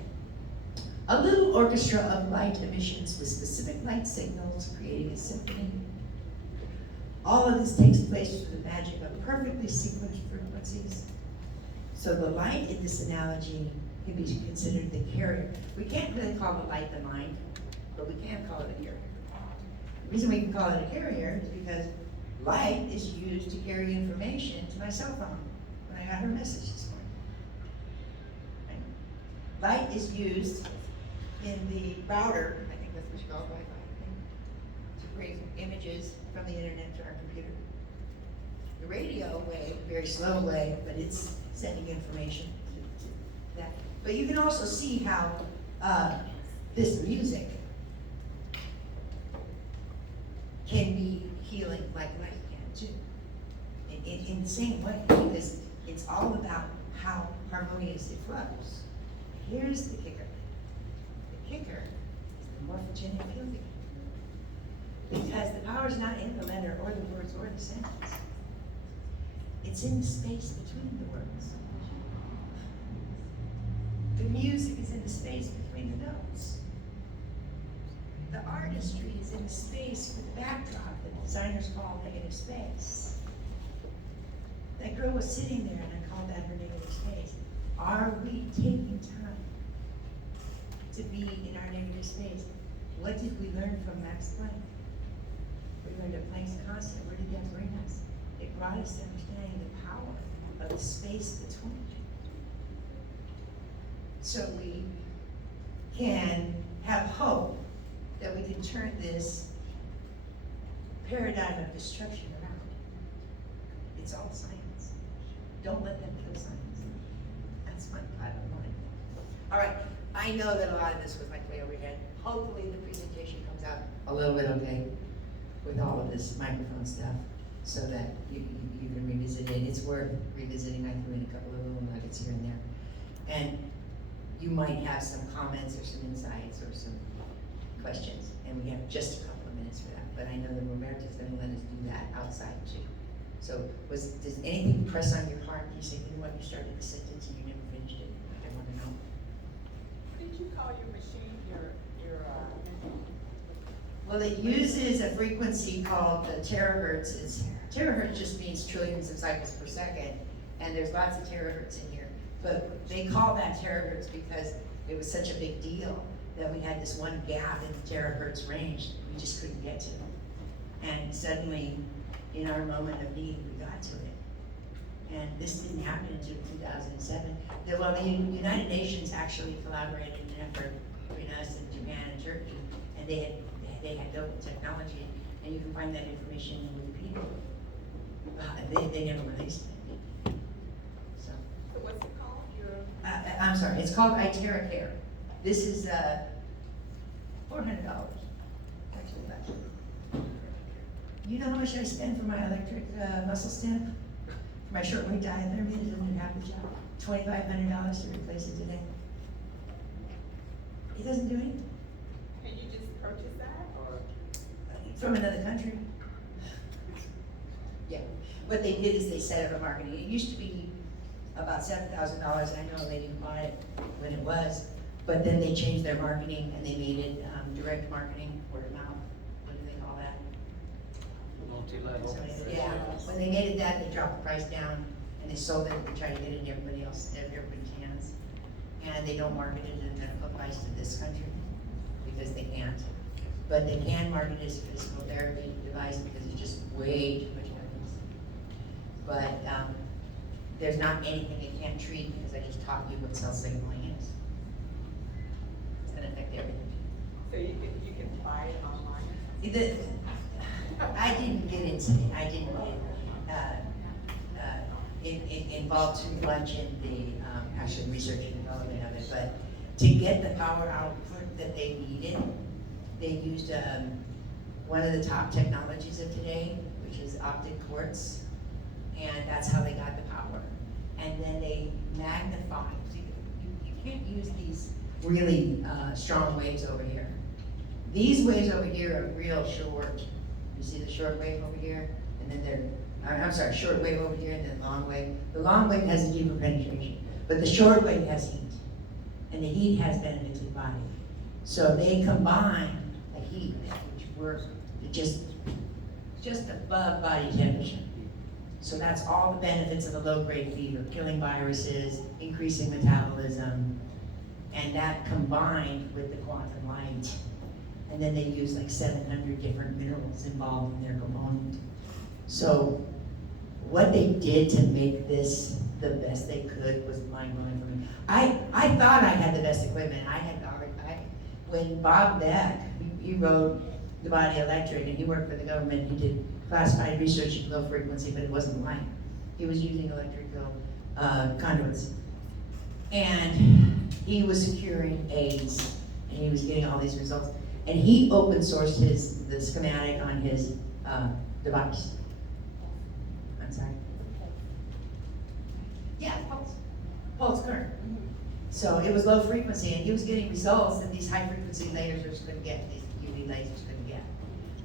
A little orchestra of light emissions with specific light signals creating a symphony. All of this takes place through the magic of perfectly sequenced frequencies. So the light in this analogy can be considered the carrier. We can't really call the light the mind, but we can call it a carrier. The reason we can call it a carrier is because light is used to carry information to my cell phone when I got her message this morning. Right? Light is used in the router, I think that's what you call it, Wi-Fi, to bring images from the internet to our computer. The radio wave, very slow wave, but it's sending information to that. But you can also see how this music can be healing like light can too. In the same way, because it's all about how harmonious it flows. Here's the kicker. The kicker is the morphogenic fielding. Because the power's not in the letter or the words or the sentence. It's in the space between the words. The music is in the space between the notes. The artistry is in the space with the backdrop that designers call negative space. That girl was sitting there and I called that her negative space. Are we taking time to be in our negative space? What did we learn from Max Planck? We learned that Planck's constant. Where did that bring us? It brought us to understanding the power of the space between. So we can have hope that we can turn this paradigm of destruction around. It's all science. Don't let them kill science. That's my bottom line. All right, I know that a lot of this was like way overhead. Hopefully the presentation comes out a little bit okay with all of this microphone stuff so that you can revisit it. It's worth revisiting. I threw in a couple of little nuggets here and there. And you might have some comments or some insights or some questions, and we have just a couple of minutes for that. But I know that Roberta's going to let us do that outside too. So, does anything press on your heart? You say, you know what, you started the sentence and you never finished it. I want to know. Did you call your machine your Well, it uses a frequency called the terahertz. Terahertz just means trillions of cycles per second, and there's lots of terahertz in here. But they call that terahertz because it was such a big deal that we had this one gap in the terahertz range we just couldn't get to. And suddenly, in our moment of need, we got to it. And this didn't happen until 2007. The United Nations actually collaborated in an effort between us and Japan and Turkey, and they had built technology, and you can find that information in Wikipedia. They never released it. So I'm sorry, it's called iTerra Care. This is, $400. Actually, less. You know how much I spend for my electric, muscle stem? For my short weight diathermy that doesn't half the job? $2,500 to replace it today. It doesn't do anything. Can you just purchase that, or? From another country. Yeah, what they did is they set up a marketing, it used to be about $7,000, I know they didn't buy it when it was, but then they changed their marketing and they made it, direct marketing, word of mouth, what do they call that? Multi-level. Yeah, when they made it that, they dropped the price down and they sold it, they tried to get it in everybody's hands. And they don't market it at a medical price to this country, because they can't. But they can market it as a physical therapy device because it's just way too much evidence. But, there's not anything it can't treat because I just taught you what cell signaling is. It's gonna affect everything. So you can buy it online? I didn't get into, I didn't get, involved too much in the, actual research and development of it, but to get the power output that they needed, they used, one of the top technologies of today, which is optic quartz, and that's how they got the power. And then they magnified, you can't use these really, strong waves over here. These waves over here are real short. You see the short wave over here, and then I'm sorry, short wave over here, and then long wave. The long wave has a deeper penetration, but the short wave has heat, and the heat has benefits to the body. So they combine the heat, which works just above body temperature. So that's all the benefits of a low-grade fever, killing viruses, increasing metabolism, and that combined with the quantum light. And then they use like 700 different minerals involved in their component. So what they did to make this the best they could was mind-blowing for me. I thought I had the best equipment. When Bob Beck, he wrote The Body Electric, and he worked for the government, he did classified research in low frequency, but it wasn't light. He was using electrical conduits. And he was securing AIDS, and he was getting all these results. And he open sourced the schematic on his device. I'm sorry. Yeah, pulse current. So it was low frequency, and he was getting results that these high frequency lasers couldn't get, these UV lasers couldn't get.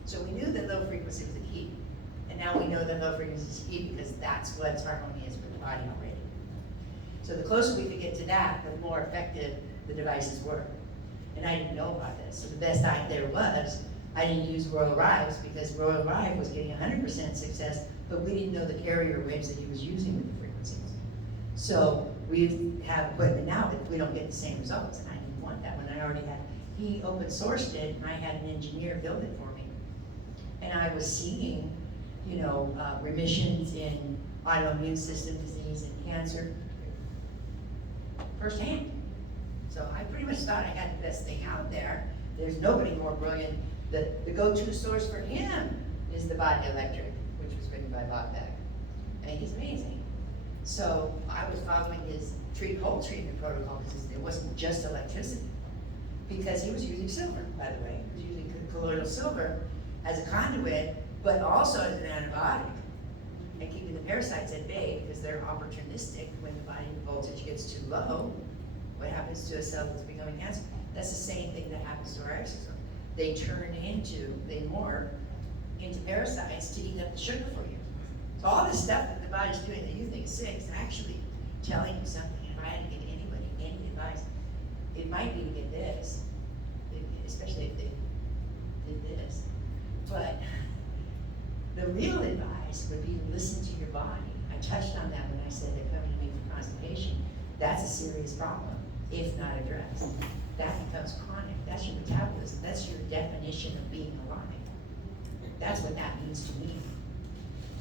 So we knew that low frequency was the key. And now we know that low frequency is key because that's what harmonious for the body already. So the closer we could get to that, the more effective the devices were. And I didn't know about this. So the best there was, I didn't use Royal Rives because Royal Rive was getting 100% success, but we didn't know the carrier waves that he was using with the frequencies. So we have equipment now that we don't get the same results, and I didn't want that when I already had. He open sourced it, and I had an engineer build it for me. And I was seeing, remissions in autoimmune system disease and cancer firsthand. So I pretty much thought I had the best thing out there. There's nobody more brilliant. The go-to source for him is The Body Electric, which was written by Bob Beck. And he's amazing. So I was following his cold treatment protocol because it wasn't just electricity. Because he was using silver, by the way. He was using colloidal silver as a conduit, but also as an antibiotic, and keeping the parasites at bay because they're opportunistic. When the body voltage gets too low, what happens to a cell that's becoming cancer? That's the same thing that happens to our exosome. They morph into parasites to eat up the sugar for you. So all this stuff that the body's doing that you think is sick is actually telling you something. If I had to give anybody any advice, it might be to get this, especially if they did this. But the real advice would be to listen to your body. I touched on that when I said they're coming to me for constipation. That's a serious problem, if not addressed. That becomes chronic. That's your metabolism. That's your definition of being alive. That's what that means to me.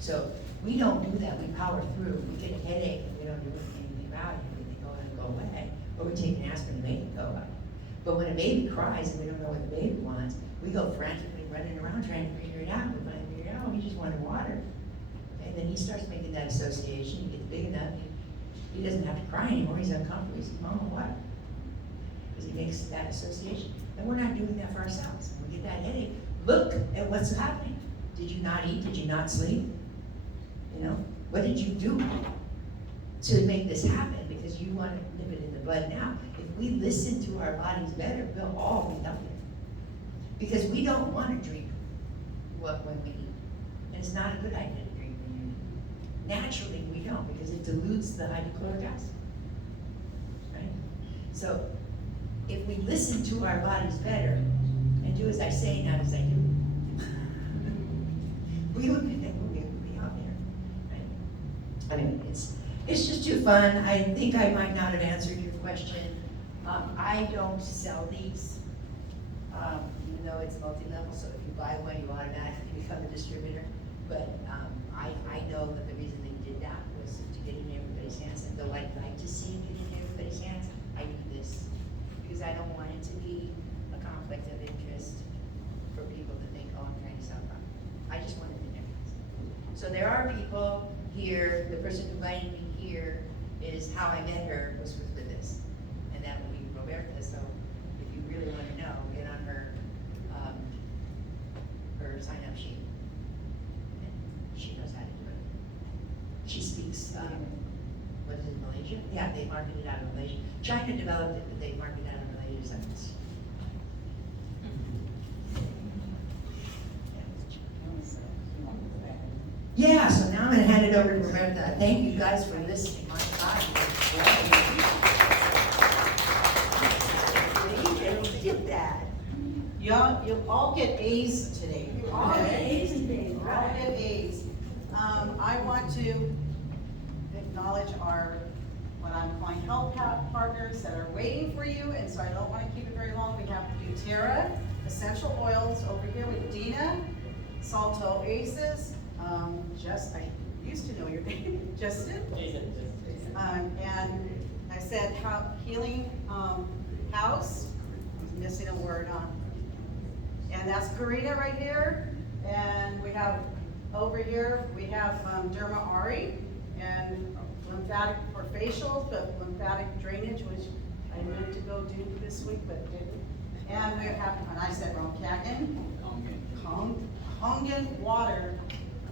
So we don't do that. We power through. We get a headache and we don't do anything about it. We think, oh, it'll go away. Or we take an aspirin to make it go away. But when a baby cries and we don't know what the baby wants, we go frantically running around trying to figure it out. We finally figure it out. He just wanted water. And then he starts making that association. He gets big enough. He doesn't have to cry anymore, he's uncomfortable, he's mama, what? Because he makes that association. And we're not doing that for ourselves. When we get that headache, look at what's happening. Did you not eat? Did you not sleep? You know, what did you do to make this happen? Because you want to nip it in the bud now. If we listen to our bodies better, we'll all be healthier. Because we don't want to drink when we eat. And it's not a good idea to drink when you eat. Naturally, we don't, because it dilutes the hydrochloric acid. Right? So, if we listen to our bodies better, and do as I say, not as I do, we would be out there. Right? I mean, it's just too fun. I think I might not have answered your question. I don't sell these, even though it's multi-level, so if you buy one, you automatically become a distributor. But I know that the reason they did that was to get it in everybody's hands, and though I'd like to see it in everybody's hands, I do this. Because I don't want it to be a conflict of interest for people to think, oh, I'm trying to sell them. I just want it in their hands. So there are people here, the person who invited me here is how I met her was with this. And that would be Roberta, so if you really want to know, get on her sign-up sheet. And she knows how to do it. She speaks, what is it, Malaysia? Yeah, they market it out of Malaysia. China developed it, but they market it out of Malaysia. So it's- Yeah, so now I'm gonna hand it over to Roberta. Thank you guys for listening. My God. You did that. You all get A's today. You all get A's today, You all right. get A's. I want to acknowledge what I'm calling health partners that are waiting for you, and so I don't want to keep it very long. We have doTERRA, essential oils over here with Dina, Salto Aces, I used to know your name, Justin. And I said Healing House, I'm missing a word on. And that's Karina right here. And we have over here, we have Derma Ari and lymphatic for facials, but lymphatic drainage, which I meant to go do this week, but didn't. And we have, and I said wrong, Kangen water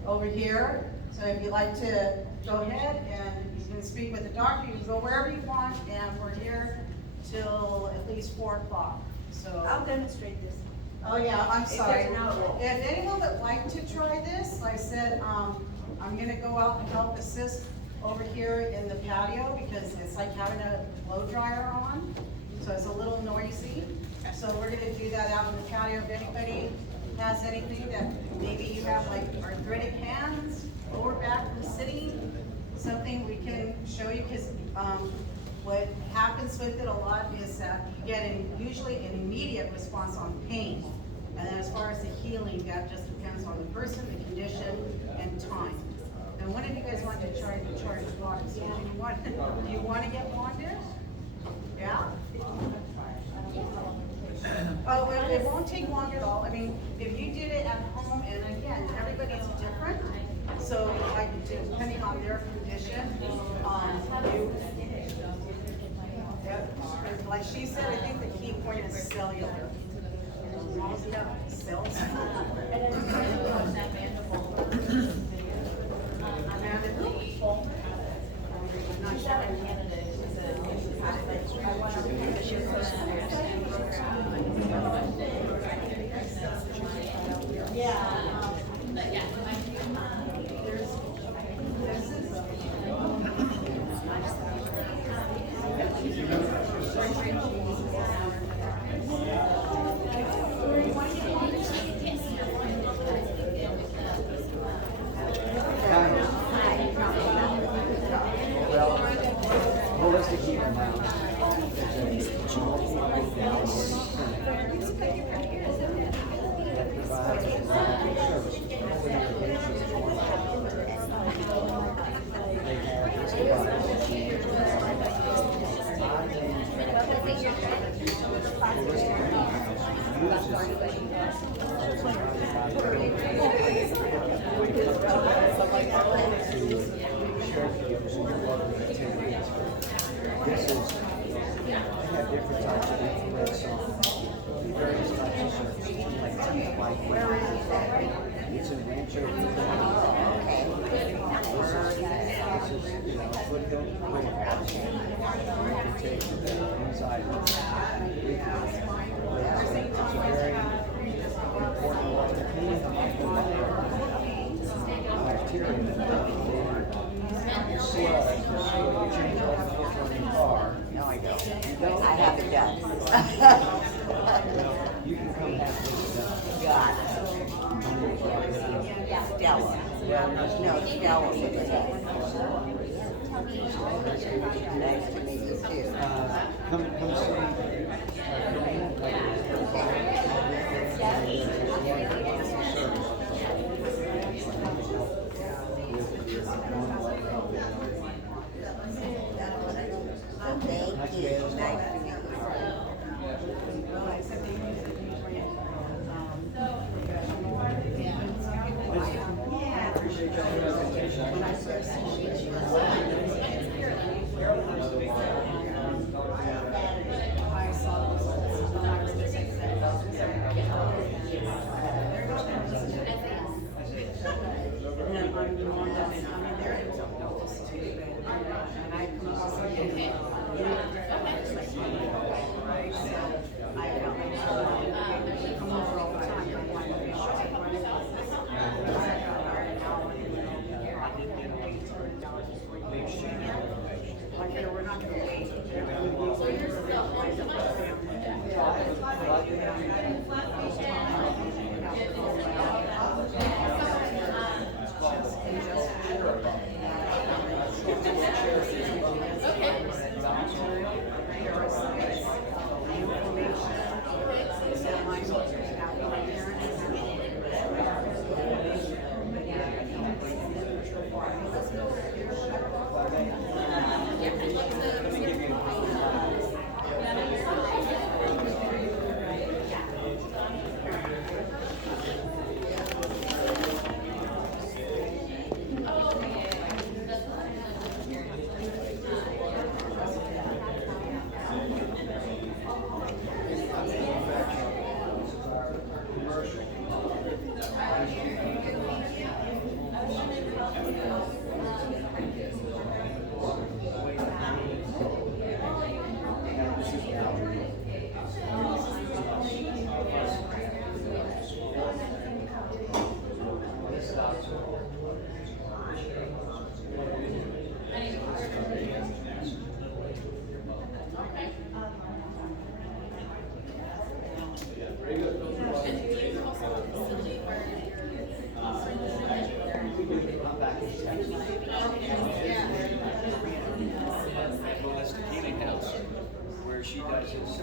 over here. So if you'd like to go ahead and you can speak with the doctor, you can go wherever you want, and we're here till at least 4 o'clock. So I'll demonstrate this. oh yeah, I'm sorry. If there's an outlet. If anyone would like to try this, like I said, I'm gonna go out and help assist over here in the patio because it's like having a blow dryer on, so it's a little noisy. So we're gonna do that out in the patio. If anybody has anything that maybe you have like arthritic hands, lower back from sitting, something we can show you, because what happens with it a lot is that you get usually an immediate response on pain. And then as far as the healing, that just depends on the person, the condition, and time. And one of you guys want to try the charged water, so do you want to get bonded? Yeah? Oh, well, it won't take long at all. I mean, if you did it at home, and again, everybody's different, so like depending on their condition, like she said, I think the key point is cellular. As long as you have cells. I'm not sure. Holistic healing now. this is, I have different types of infrared saws, various types of surfaces, like teeth like. Where is it? It's in Rancho. Okay. This is, you know, foothill green. You can take the inside. It's a very important one to clean the bacteria that sludge, you change all the filter in your car. No, I don't. I have it done. You can come have this done. Got it. Stella. No, Stella was it. Nice to meet you too. Come see. Come in. Thank you. Nice to meet you. Well, I said they use it usually, I appreciate your presentation. when I first seen you, I saw the results when I was visiting and then I'm the one that, I mean, they're able to notice too, and I come across something, right? So, I felt like, I come over all the time, I want to be sure I want like, we're not gonna wait. Where she does his